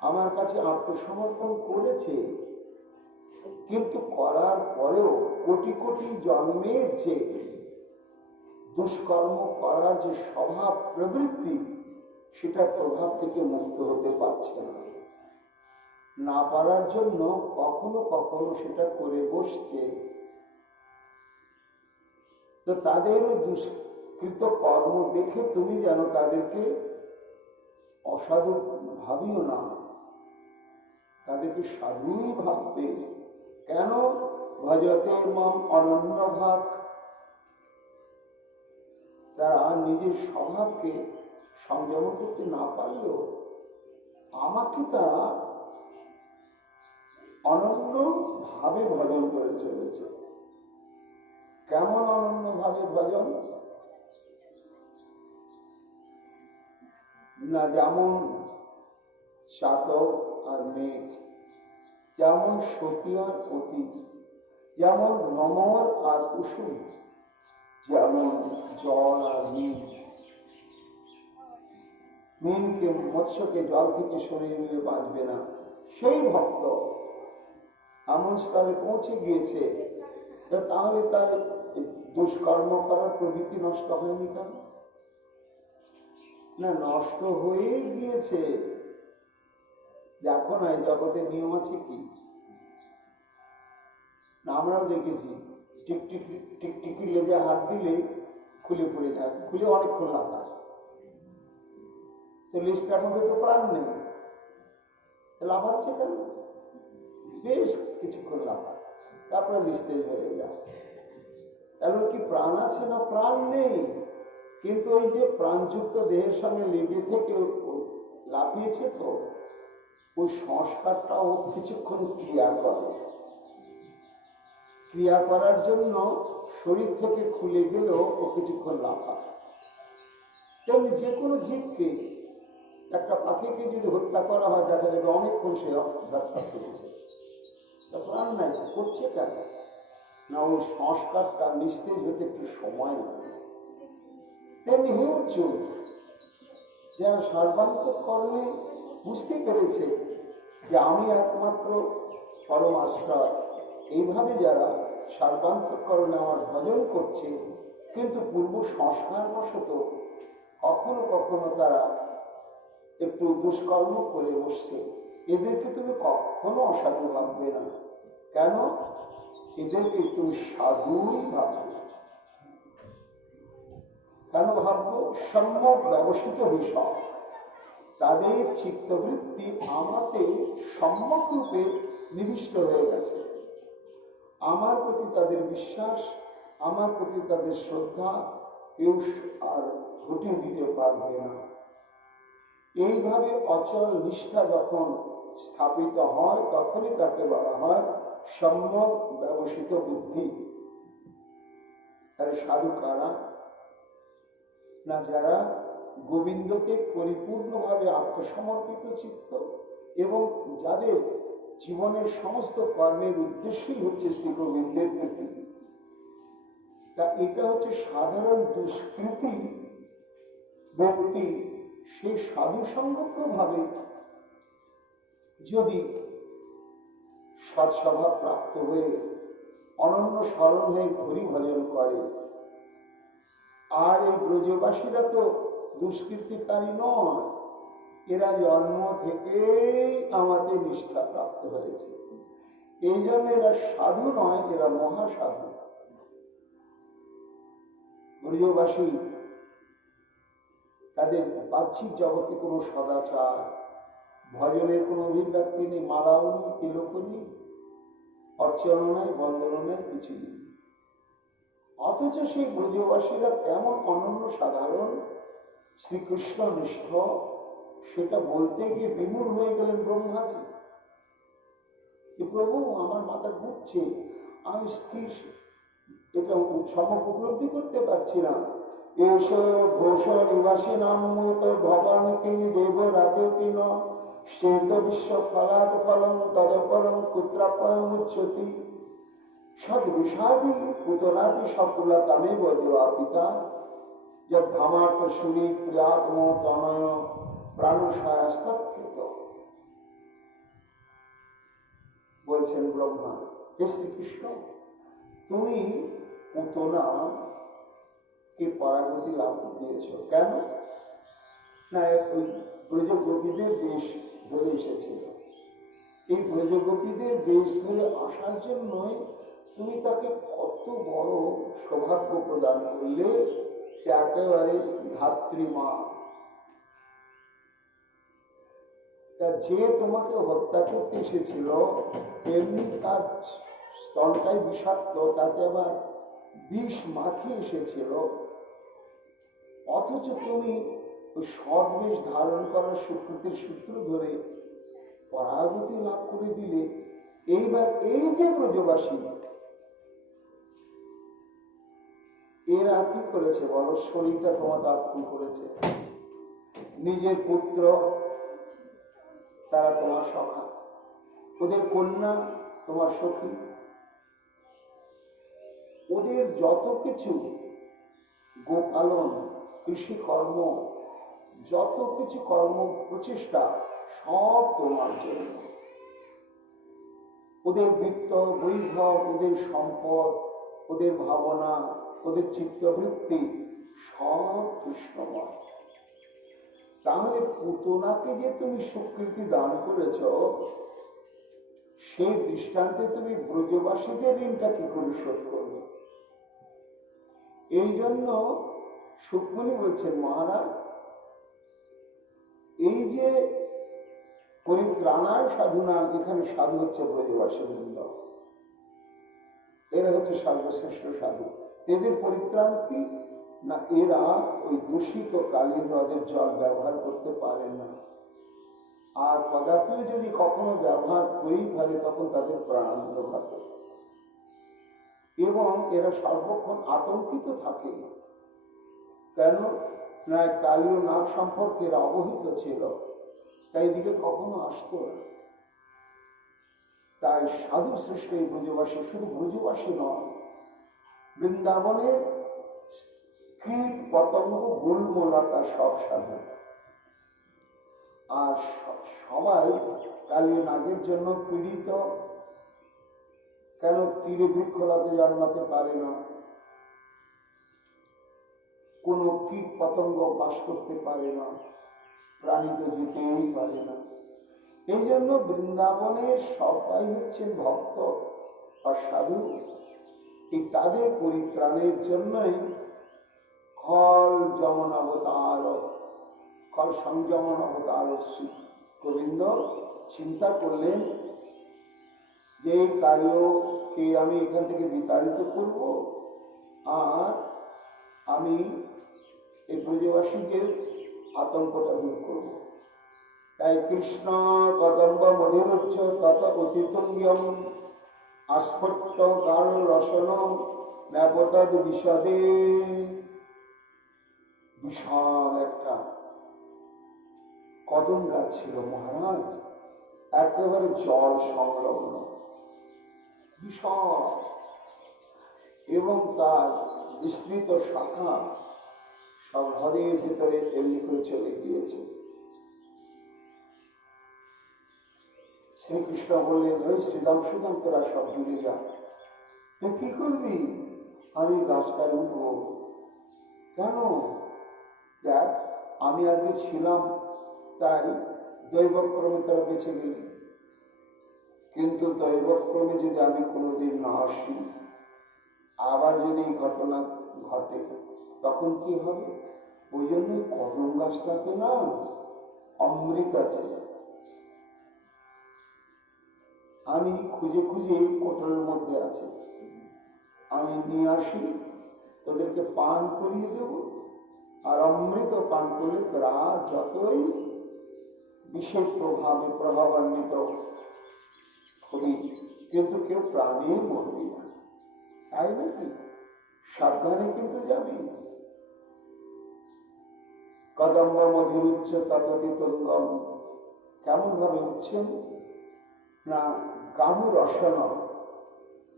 আমার কাছে আত্মসমর্পণ করেছে, কিন্তু করার পরেও কোটি কোটি জন্মের যে দুষ্কর্ম করার যে স্বভাব প্রবৃত্তি, সেটার প্রভাব থেকে মুক্ত হতে পারছে না পারার জন্য কখনো কখনো সেটা করে বসছে। তো তাদের দুষ্কৃত কর্ম দেখে তুমি যেন তাদেরকে অসাধু ভাবিও না, তাদেরকে সাধুই ভাববে। কেন? ভজতে মম অনন্য ভাগ, তারা নিজের স্বভাবকে সংযম করতে না পারলেও আমাকে তারা অনন্য ভাবে ভজন করে চলেছে। কেমন অনন্য ভাবে ভজন? না যেমন চাতক আর মেঘ, যেমন সতী আর পতি, যেমন ভ্রমর আর কুসুম, যেমন জল আর মিন। মিনকে, মৎস্যকে জল থেকে সরিয়ে নিলে বাঁচবে না, সেই ভক্ত এমন স্তরে পৌঁছে গিয়েছে, তাহলে তার দুষ্কর্ম করার প্রবৃত্তি নষ্ট হয়নি কেন? না, নষ্ট হয়ে গিয়েছে। দেখো না, এই জগতের নিয়ম আছে কি? না, আমরাও দেখেছি, টিকটিকি লেজে হাত দিলে খুলে পড়ে যায়, খুলে অনেকক্ষণ লাফায়। তো লেজটার মধ্যে তো প্রাণ নেই, লাফাচ্ছে কেন? বেশ কিছুক্ষণ লাফায়, তারপরে নিস্তেজ হয়ে যায়। তাহলে কি প্রাণ আছে? না, প্রাণ নেই। কিন্তু ওই যে প্রাণযুক্ত দেহের সঙ্গে লেগে থেকে লাফিয়েছে, তো ওই সংস্কারটা ও কিছুক্ষণ ক্রিয়া করে। ক্রিয়া করার জন্য শরীর থেকে খুলে গেলেও ও কিছুক্ষণ লাফায়। তেমনি যে কোনো জীবকে, একটা পাখিকে যদি হত্যা করা হয়, দেখা যাবে অনেকক্ষণ সে হত্যা করেছে, প্রাণ নাই, করছে কেন? না, ওই সংস্কারটা নিস্তেজ হতে একটু সময় লাগে। তেমনি অর্জুন যারা সর্বান্তঃকরণে বুঝতে পেরেছে যে আমি একমাত্র পরম আশ্রয়, এইভাবে যারা সর্বান্তঃকরণে আমার ভজন করছে, কিন্তু পূর্ব সংস্কারবশত কখনো কখনো তারা একটু দুষ্কর্ম করে বসছে, এদেরকে তুমি কখনো অসাধু ভাববে না। কেন? এদেরকে তুমি সাধুই ভাববে। কেন ভাববো? সম্যক ব্যবস্থিত বিষয়, তাদের চিত্তবৃত্তি আমাতে সম্যক রূপে নিবিষ্ট হয়ে গেছে। আমার প্রতি তাদের বিশ্বাস, আমার প্রতি তাদের শ্রদ্ধা কেউ আর ঘটিয়ে দিতে পারবে না। এইভাবে অচল নিষ্ঠা যখন স্থাপিত হয়, তখনই তাকে বলা হয় সম্যক ব্যবস্থিত বুদ্ধি। তাহলে সাধু কারা? না, যারা গোবিন্দকে পরিপূর্ণভাবে আত্মসমর্পিত চিত্ত এবং যাদের জীবনের সমস্ত কর্মের উদ্দেশ্যই হচ্ছে শ্রী গোবিন্দের প্রতি। তা এটা হচ্ছে সাধারণ দুষ্কৃতি ব্যক্তি, সেই সাধু সঙ্গতভাবে যদি সৎস্বভাব প্রাপ্ত হয়ে অনন্য স্মরণ হয়ে হরি ভজন করে। আর এই ব্রজবাসীরা তো দুষ্কৃতিকারী নয়, এরা জন্ম থেকেই আমাদের নিষ্ঠা প্রাপ্ত হয়েছে। এই জন্য এরা সাধু নয়, এরা মহাসাধু। ব্রজবাসী তাদের বাহ্যিক জগতে কোনো সদাচার, ভজনের কোনো অভিব্যক্তি নেই, মালাও নেই, তিলকও নেই, অর্চনা নেই, বন্দনা নেই, কিছু নেই। অথচ সেই ব্রজবাসীরা কেমন অনন্য সাধারণ শ্রীকৃষ্ণ নিষ্ঠ, সেটা বলতে গিয়ে বিমূঢ় হয়ে গেলেন ব্রহ্মাজি। প্রভু, আমার মাথা ঘুরছে, আমি স্থির এটা সম্যক উপলব্ধি করতে পারছি না। এসো ঘোষ নিবাসী নাম ভগবান কি দেব রাধে কিন শ্বেত বিশ্ব ফলাদ ফলম তদপরম পুত্রাপয়ম উচ্চতি সদ বিষাদি পুতনাপি সফলতামে বদেবা পিতা যদ ধামার্থ শুনি প্রিয়াত্ম তনয় প্রাণসায়াস্তৎকৃত। বলছেন ব্রহ্মা, হে শ্রীকৃষ্ণ, তুমি পুতনা কে পরাগতি লাভ দিয়েছ কেন? না, ওই ব্রজগোপীদের বেশ ধরে এসেছিল। এই ব্রজগোপীদের বেশ ধরে আসার জন্যই তুমি তাকে কত বড় সৌভাগ্য প্রদান করলে, একেবারে ধাত্রীমা। যে তোমাকে হত্যা করতে এসেছিল তেমনি তার স্তনটাই বিষাক্ত, তাতে আবার বিষ মাখিয়ে এসেছিল। অথচ তুমি ওই সদ্বেশ ধারণ করার সুকৃতির সূত্র ধরে পরাগতি লাভ করে দিলে। এইবার এই যে ব্রজবাসী, এরা কি করেছে বলো? শরীরটা তোমাকে অর্পণ করেছে, নিজের পুত্র তারা তোমার সখা, ওদের কন্যা তোমার সখী, ওদের যত কিছু গোপালন, কৃষিকর্ম, যত কিছু কর্ম প্রচেষ্টা সব তোমার জন্য। ওদের বৃত্ত বৈভব, ওদের সম্পদ, ওদের ভাবনা, ওদের চিত্তবৃত্তি সব কৃষ্ণময়। তাহলে পুতনাকে যে তুমি স্বীকৃতি দান করেছ, সেই দৃষ্টান্তে তুমি ব্রজবাসীদের ঋণটা কি করে শোধ করবে? এই জন্য সুকমণি বলছেন, মহারাজ, এই যে পরিত্রাণায় সাধুনা, এখানে সাধু হচ্ছে ব্রজবাসী বৃন্দ, এরা হচ্ছে সর্বশ্রেষ্ঠ সাধু। এদের পরিত্রাণ কি? না, এরা ওই দূষিত কালীন হ্রদের জল ব্যবহার করতে পারে না। আর কদাপিও যদি কখনো ব্যবহার করেই ফেলে, তখন তাদের প্রাণান্ত ঘটে এবং এরা সর্বক্ষণ আতঙ্কিত থাকে। কেন না? কালীয় নাগ সম্পর্কে এরা অবহিত ছিল, তাই এদিকে কখনো আসতো না। তাই সাধু শ্রেষ্ঠ এই ব্রজবাসী, শুধু ব্রজবাসী নয়, বৃন্দাবনের কীট পতঙ্গ গুল্মলতা সব সাধু। আর সবাই কালী নাগের জন্য পীড়িত। কেন তীরে বৃক্ষলাতে জন্মাতে পারে না, কোনো কীট পতঙ্গ বাস করতে পারে না, প্রাণী তো যেতেই পারে না। এই জন্য বৃন্দাবনের সবাই হচ্ছেন ভক্ত আর সাধু। এই তাদের পরিত্রাণের জন্যই খল যমন অবতার, খল সংযমন অবতার শ্রী গোবিন্দ চিন্তা করলেন যে এই কার্যকে আমি এখান থেকে বিতাড়িত করব, আর আমি এই ব্রজবাসীদের আতঙ্কটা দূর করব। তাই কৃষ্ণ কদম্ব মধিরুচ্চ তত অতিতঙ্গম আস্ফুট কারণ রসন ন্যাপতদ বিশদে। বিশাল একটা কদম গাছ ছিল মহারাজ, একেবারে জল সংলগ্ন, বিশাল, এবং তার বিস্তৃত শাখা সব হ্রদের ভিতরে এমনি করে চলে গিয়েছে। শ্রীকৃষ্ণ বললেন, ওই শ্রীরাম সুদাম তোরা সব জুড়ে যা। তুই কি করবি? আমি গাছটা উঠবো। কেন? দেখ, আমি আগে ছিলাম, তাই দৈবক্রমে তোরা বেঁচে গেলি, কিন্তু দৈবক্রমে যদি আমি কোনোদিন না আসি, আবার যদি এই ঘটনা ঘটে, তখন কি হবে? ওই জন্য কদম গাছটাতে না অমৃত আছে। আমি খুঁজে খুঁজে কোটরের মধ্যে আছে, আমি নিয়ে আসি, তোদেরকে পান করিয়ে দেব, আর অমৃত পান করলে তোরা যতই বিশেষ প্রভাবান্বিত হবি, কিন্তু কেউ প্রাণে মরবি না। তাই নাকি? সাবধানে কিন্তু যাবি। কদম্ব মধির উচ্চ তততি তঙ্গম, কেমন ভাবে উঠছেন না, গাঢ় রসন,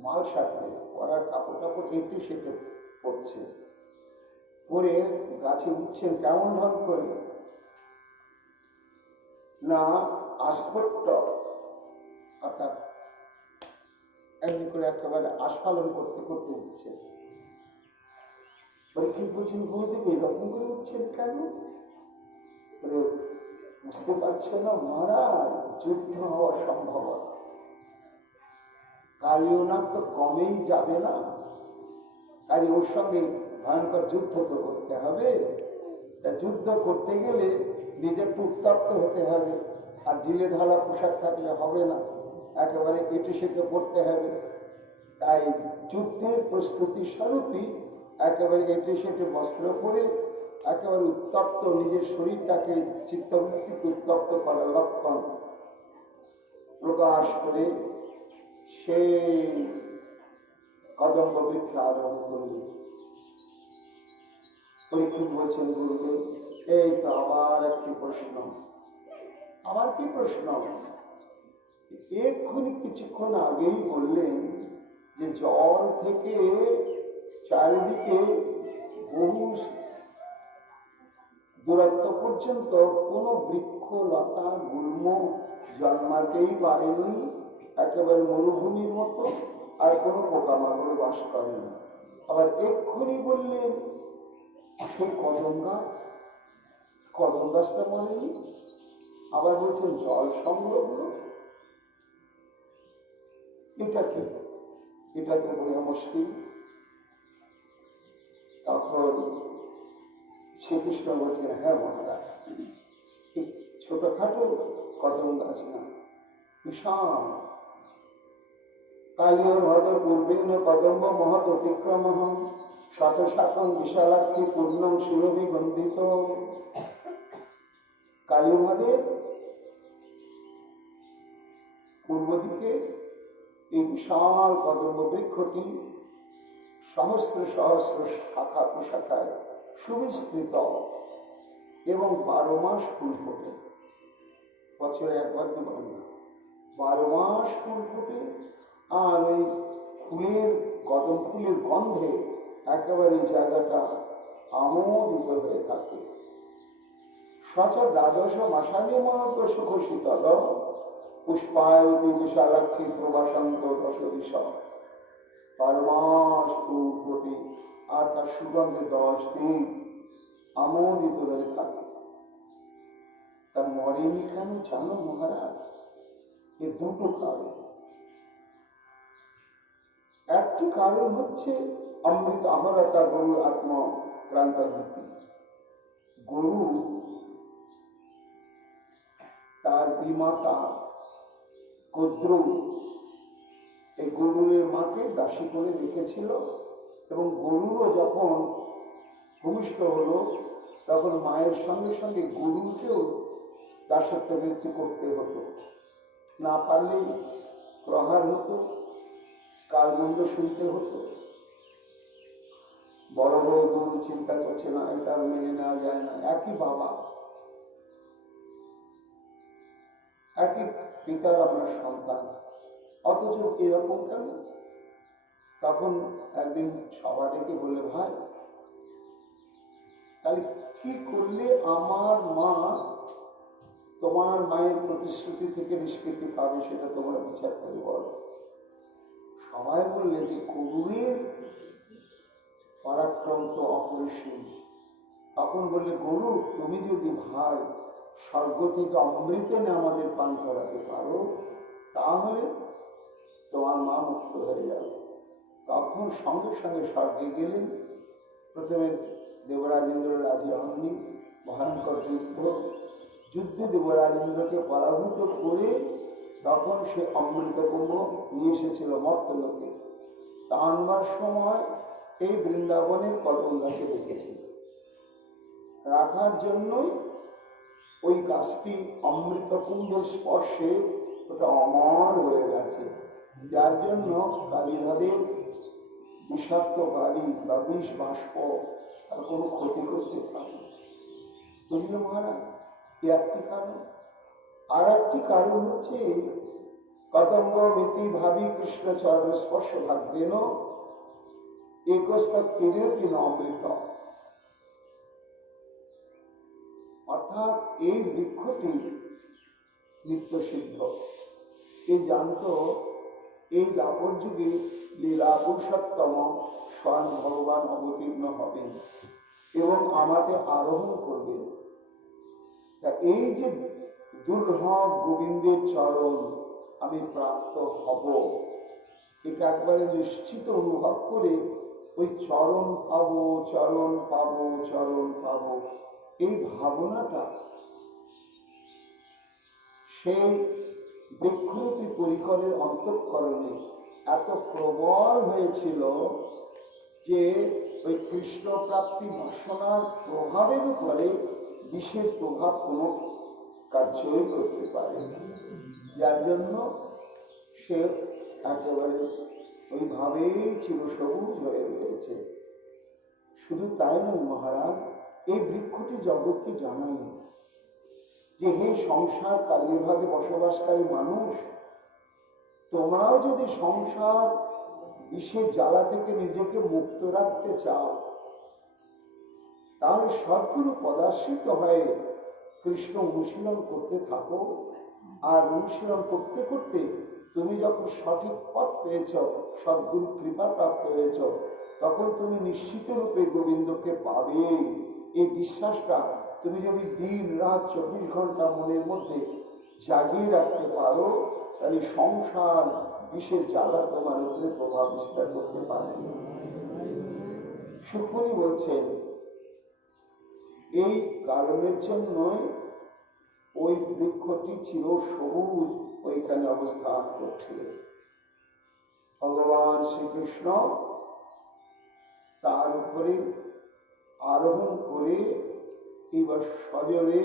মাল সাথে পরার কাপড় টাপড় একটু সেটে পড়ছে, পরে গাছে উঠছেন কেমন ভাব করে না, আস্ফুট, অর্থাৎ এমনি করে একেবারে আস্ফালন করতে করতে উঠছে। কি বলছেন গুরুদেব, এরকম করে উঠছেন কেন? বুঝতে পারছে না মহারাজ, যুদ্ধ হওয়া সম্ভব। কালীয় নাগ তো কমেই যাবে না, কাজে ওর সঙ্গে ভয়ঙ্কর যুদ্ধ তো করতে হবে। যুদ্ধ করতে গেলে নিজের উত্তপ্ত হতে হবে, আর ঢিলে ঢালা পোশাক থাকলে হবে না, একেবারে এটে সেটে পড়তে হবে। তাই যুদ্ধের প্রস্তুতি স্বরূপই একেবারে এটে সেটে বস্ত্র পরে একেবারে উত্তপ্ত নিজের শরীরটাকে চিত্তবৃত্তিকে উত্তপ্ত করার লক্ষণ প্রকাশ করে সেই কদম্ব বৃক্ষে আরোহণ করল। পরীক্ষিত বলছেন, গুরুদেব এই তো আবার একটি প্রশ্ন। আমার কি প্রশ্ন? এক্ষুনি কিছুক্ষণ আগেই বললেন যে জল থেকে চারিদিকে বহু দূরত্ব পর্যন্ত কোনো বৃক্ষ লতা গুল্ম জন্মাতেই পারেনি, একেবারে মরুভূমির মতো, আর কোনো পোকামাকড় বাস করে না। আবার এক্ষুনি বললেন সেই কদম গাছটা মরেনি, আবার বলছেন জল সংলগ্ন। এটা কি? এটা তো বোঝা মুশকিল। তখন শ্রীকৃষ্ণ বলছেন, হ্যাঁ মহারাজ, ছোটখাটো কদম গাছ না, বিশাল। কালীয় হ্রদ পূর্বেণ কদম্ব মহৎ অতিক্রম শত শাকম বিশালাক্ষী পূর্ণং সুরভি বন্দিত। কালীয় হ্রদের পূর্ব দিকে এই বিশাল কদম্ব বৃক্ষটি সহস্র সহস্র শাখা প্রশাখায় সুবিস্তৃত এবং 12 মাস ফুল ফোটে। বছরে একবার দুবার না, 12 মাস ফুল ফোটে। আর ওই ফুলের, কদম ফুলের গন্ধে একেবারে জায়গাটা আমোদিত হয়ে থাকে। সচ দ্বাদশ মাসানি মনপ্রসুখ শীতল পুষ্পায়তি বিশালাক্ষী প্রবাসান্ত দশ দিশ। 12 মাস ফুল ফোটে আর তার সুগন্ধে 10 দিন আমোদিত হয়ে থাকে। তা মরেনি কেন জানো মহারাজ? এ দুটো কারণ। একটি কারণ হচ্ছে অমৃত অমরতা গরুর আত্মক্রান্তবৃত্তি। গরু তার বিমাতা কদ্রু এই গরুরের মাকে দাসী করে রেখেছিল এবং গরুরও যখন ভূমিষ্ঠ হলো তখন মায়ের সঙ্গে সঙ্গে গরুকেও দাসত্ব বৃত্তি করতে হতো। না পারলেই প্রহার হতো, কালমন্দ শুনতে হতো। বড় বড় গরু চিন্তা করছে না, এটা মেনে নেওয়া যায় না। একই বাবা, একই পিতার আমরা সন্তান, অথচ এরকম কেন? তখন একদিন সভা ডেকে বলে, ভাই তাহলে কি করলে আমার মা তোমার মায়ের প্রতিশ্রুতি থেকে নিষ্কৃতি পাবে সেটা তোমরা বিচার করে বলো। সবাই বললে যে গরুরের পরাক্রম তো অপরিসীম। তখন বললে, গরু তুমি যদি ভাই স্বর্গ থেকে অমৃত এনে আমাদের পান করাতে পারো তাহলে তোমার মা মুক্ত হয়ে যাবে। তখন সঙ্গে সঙ্গে স্বর্গে গেলেন। প্রথমে দেবরাজেন্দ্র রাজি হননি। ভয়ঙ্কর যুদ্ধে দেবরাজেন্দ্রকে পরাভূত করে তখন সে অমৃত কুম্ভ নিয়ে এসেছিল মর্তলোকে। তা আনবার সময় এই বৃন্দাবনের কদম গাছে রেখেছিল। রাখার জন্যই ওই গাছটি অমৃত কুম্ভের স্পর্শে ওটা অমর হয়ে গেছে, যার জন্য কালীঘাটের বিষাক্ত বাড়ি বা বিষ বাষ্প আর কোনো ক্ষতি করতে পারে। বুঝলে মহারাজ, এ একটি কারণ। আর একটি কারণ হচ্ছে কদম্ব মিতি ভাবি কৃষ্ণ চরণ স্পর্শ ভাগ্যেন একস্ত তীরের কিন অমৃত। অর্থাৎ এই বৃক্ষটি নিত্য সিদ্ধ। এ জানত এই দাপর যুগে লীলা পুরুষোত্তম স্বয়ং ভগবান অবতীর্ণ হবেন এবং আমাকে আরোহণ করবেন। এই যে দুর্লভ গোবিন্দের চরণ আমি প্রাপ্ত হব, এটা একবারে নিশ্চিত অনুভব করে ওই চরণ পাবো, চরণ পাবো, চরণ পাবো, এই ভাবনাটা সেই বৃক্ষরূপী পরিকরের অন্তঃকরণে এত প্রবল হয়েছিল যে ওই কৃষ্ণ প্রাপ্তি বাসনার প্রভাবের উপরে বিষের প্রভাব কোনো কার্যই করতে পারে, যার জন্য সে একেবারে ওইভাবেই চিরসবুজ হয়ে রয়েছে। শুধু তাই নয় মহারাজ, এই বৃক্ষটি জগৎকে জানাই যে হে সংসার কালীভাগে বসবাসকারী মানুষ, তোমরাও যদি সংসার বিষের জ্বালা থেকে নিজেকে মুক্ত রাখতে চাও তাহলে সদ্গুরু পদাশ্রিত হয়ে কৃষ্ণ অনুশীলন করতে থাকো। আর অনুশীলন করতে করতে তুমি যখন সঠিক পথ পেয়েছ, সদ্গুরু কৃপা প্রাপ্ত হয়েছ, তখন তুমি নিশ্চিত রূপে গোবিন্দকে পাবে। এই বিশ্বাসটা তুমি যদি দিন রাত 24 ঘন্টা মনের মধ্যে জাগিয়ে রাখতে পারো তাহলে সংসার বিষের জ্বালা তোমার উপরে প্রভাব বিস্তার করতে পারে। সুখমণি বলছেন এই কারণের জন্যই ওই বৃক্ষটি চির সবুজ ওইখানে অবস্থান করছে। ভগবান শ্রীকৃষ্ণ তার উপরে আরোহণ করে এবার সজরে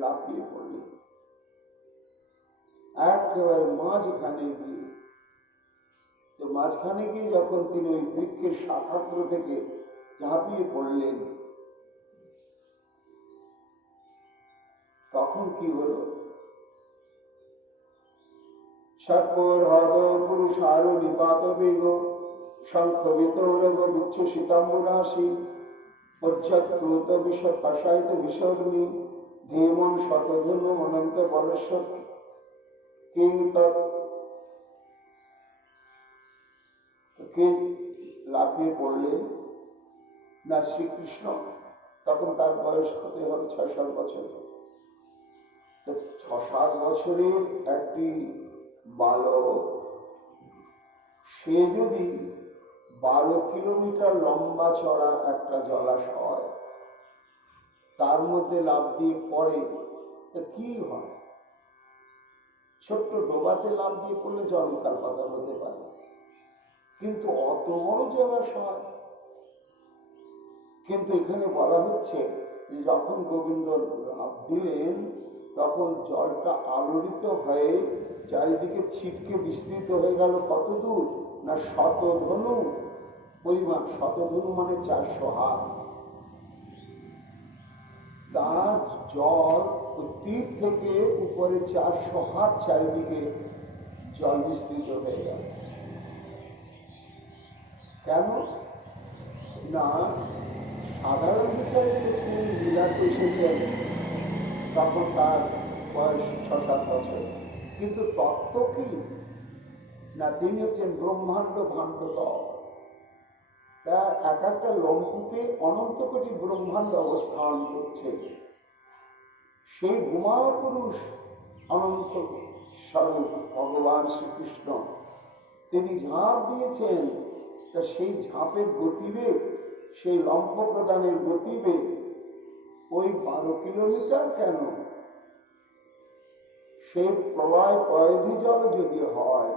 লাফিয়ে পড়লেন। একেবারে মাঝখানে গিয়ে, তো মাঝখানে গিয়ে যখন তিনি ওই বৃক্ষের শাখাগ্র থেকে ঝাঁপিয়ে পড়লেন, তখন কি হল? সর্পর হদ পুরুষার নিপাত বেগ শঙ্খ বিতরগ বিচ্ছুষিতাম্বুরাশি উজ্জৎপ্লুত বিষ পাশায়িত বিষগ্নি ধীমন শতধনু অনন্ত বলেশ্বর কিং কে লাফিয়ে পড়লেন না শ্রীকৃষ্ণ। তখন তার বয়স হতে হবে ৬-৭ বছর। ৬-৭ বছরের একটি বালক, সে যদি 12 কিলোমিটার লম্বা চড়া একটা জলাশয় তার মধ্যে লাফ দিয়ে পড়ে, তা কি হয়? ছোট্ট ডোবাতে লাফ দিয়ে পড়লে জল উতাল পাতাল হতে পারে, কিন্তু অত বড় জলাশয়। কিন্তু এখানে বলা হচ্ছে যে যখন গোবিন্দ লাফ দিলেন তখন জলটা আলোড়িত হয়ে চারিদিকে ছিটকে বিস্তৃত হয়ে গেল। কত দূর না শতধনু পরিমাণ। শতধনু মানে 400 হাত। তার জল তীর থেকে উপরে 400 হাত চারিদিকে জল বিস্তৃত হয়ে গেল। কেন না সাধারণ বিচারে তিনি লীলাতে এসেছেন, তখন তার বয়স 6-7 বছর। কিন্তু তত্ত্ব কি না, তিনি হচ্ছেন ব্রহ্মাণ্ড ভাণ্ডতর। তার এক একটা লম্ফুকে অনন্ত কোটি ব্রহ্মাণ্ড অবস্থান করছে। সেই উমা পুরুষ অনন্ত স্বরূপ ভগবান শ্রীকৃষ্ণ, তিনি ঝাঁপ দিয়েছেন। তা সেই ঝাঁপের গতিবেগ, সেই লম্ফ প্রদানের গতিবেগ ওই 12 কিলোমিটার কেন, সেই প্রলয় পয়ধি জল যদি হয়,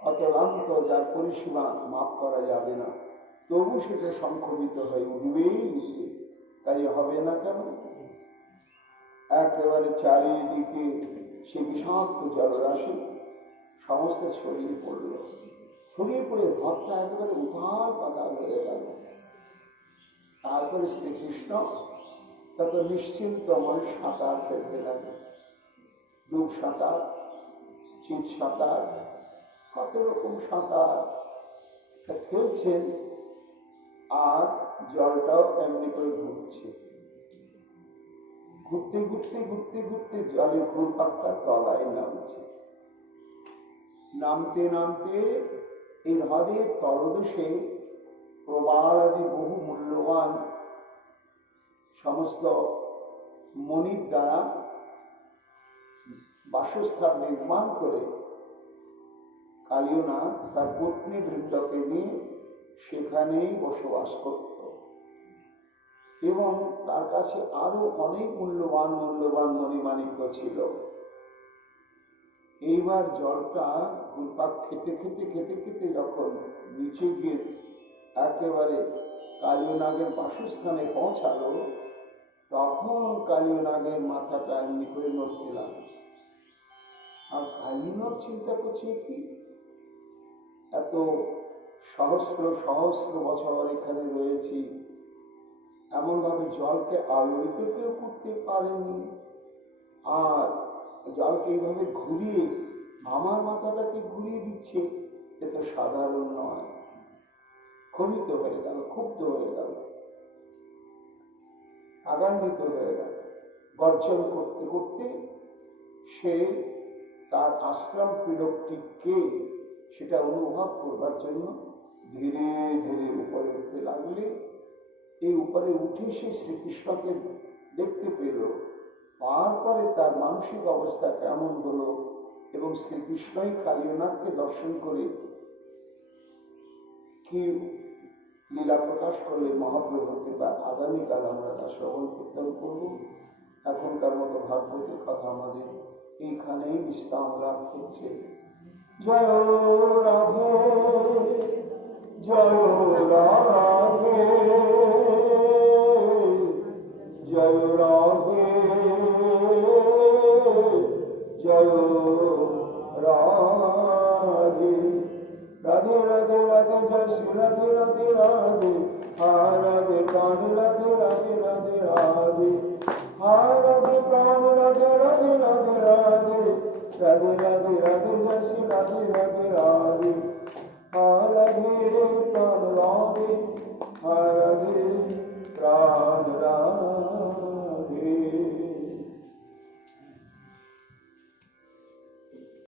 অতলান্ত যার পরিসীমা মাপ করা যাবে না, তবু সেটা সংক্ষোভিত হয়ে উঠবেই উঠবে। তাই হবে না কেন? একেবারে চারিদিকে সে বিষাক্ত জলরাশি সমস্ত ছড়িয়ে পড়ল। ছড়িয়ে পড়ে ঘরটা একেবারে উথাল পাতাল হয়ে গেল। তারপরে শ্রীকৃষ্ণ তত নিশ্চিন্ত মনে সাঁতার ফেলতে লাগে। ডুব সাঁতার, চিত সাঁতার, কত রকম সাঁতার খেলছেন। আর জলটাও এমনি করে ঘুরছে। ঘুরতে ঘুরতে ঘুরতে ঘুরতে জলের ঘুরপাকটা তলায় নামছে। নামতে নামতে এই হ্রদের তলদেশে প্রবাল আদি বহু মূল্যবান সমস্ত মণির দ্বারা বাসস্থান নির্মাণ করে কালিয়নাথ তার পত্নী বৃন্দকে নিয়ে সেখানেই বসবাস করত। এবং তার কাছে আরো অনেক মূল্যবান মূল্যবান মণিমাণিক্য ছিল। এইবার জলটা ঘুরপাক খেতে খেতে খেতে খেতে যখন নিচে গিয়ে একেবারে কালিয়নাগের বাসস্থানে পৌঁছালো, তখন কালিয়নাগের মাথাটা এমনি করে নড়তে লাগলো। আর কালিয়নাগ চিন্তা করছে, কি এত সহস্র সহস্র বছর এখানে রয়েছি, এমন ভাবে জলকে আলোড়িত কেউ করতে পারেনি। আর জলকে এইভাবে ঘুরিয়ে আমার মাথাটাকে ঘুরিয়ে দিচ্ছে, এ তো সাধারণ নয়। ক্ষোভিত হয়ে গেল, ক্ষুব্ধ হয়ে গেল, আগান্বিত হয়ে গেল। গর্জন করতে করতে সে তার আশ্রম পীড়কটিকে সেটা অনুভব করবার জন্য ধীরে ধীরে উপরে উঠতে লাগলে, এই উপরে উঠে সে শ্রীকৃষ্ণকে দেখতে পেল। পাওয়ার পরে তার মানসিক অবস্থা কেমন হলো, এবং শ্রীকৃষ্ণই কালিয়নাথকে দর্শন করে কি লীলা প্রকাশ করলে মহাপ্রভুকে, তা আগামীকাল আমরা তা শ্রবণ কীর্তন করব। এখনকার মতো ভাগবতের কথা আমাদের এইখানেই বিশ্রাম লাভ করছে। জয় রাধে, জয় রাধে, জয় রাধে, জয় রাধে। রাধে রাধে রাধে জয় শ্রী রাধে রাধে রাধে। হায় রাধে প্রাণ রাধে রাধে রাধে রাধে। হায় রাধে প্রাণ রাধে রাধে রাধে রাধে। রাধে রাধে রাধে জয় শ্রী রাধে রাধে রাধে। হায় রাধে প্রাণ রাধে, হায় রাধে প্রাণ রাধে।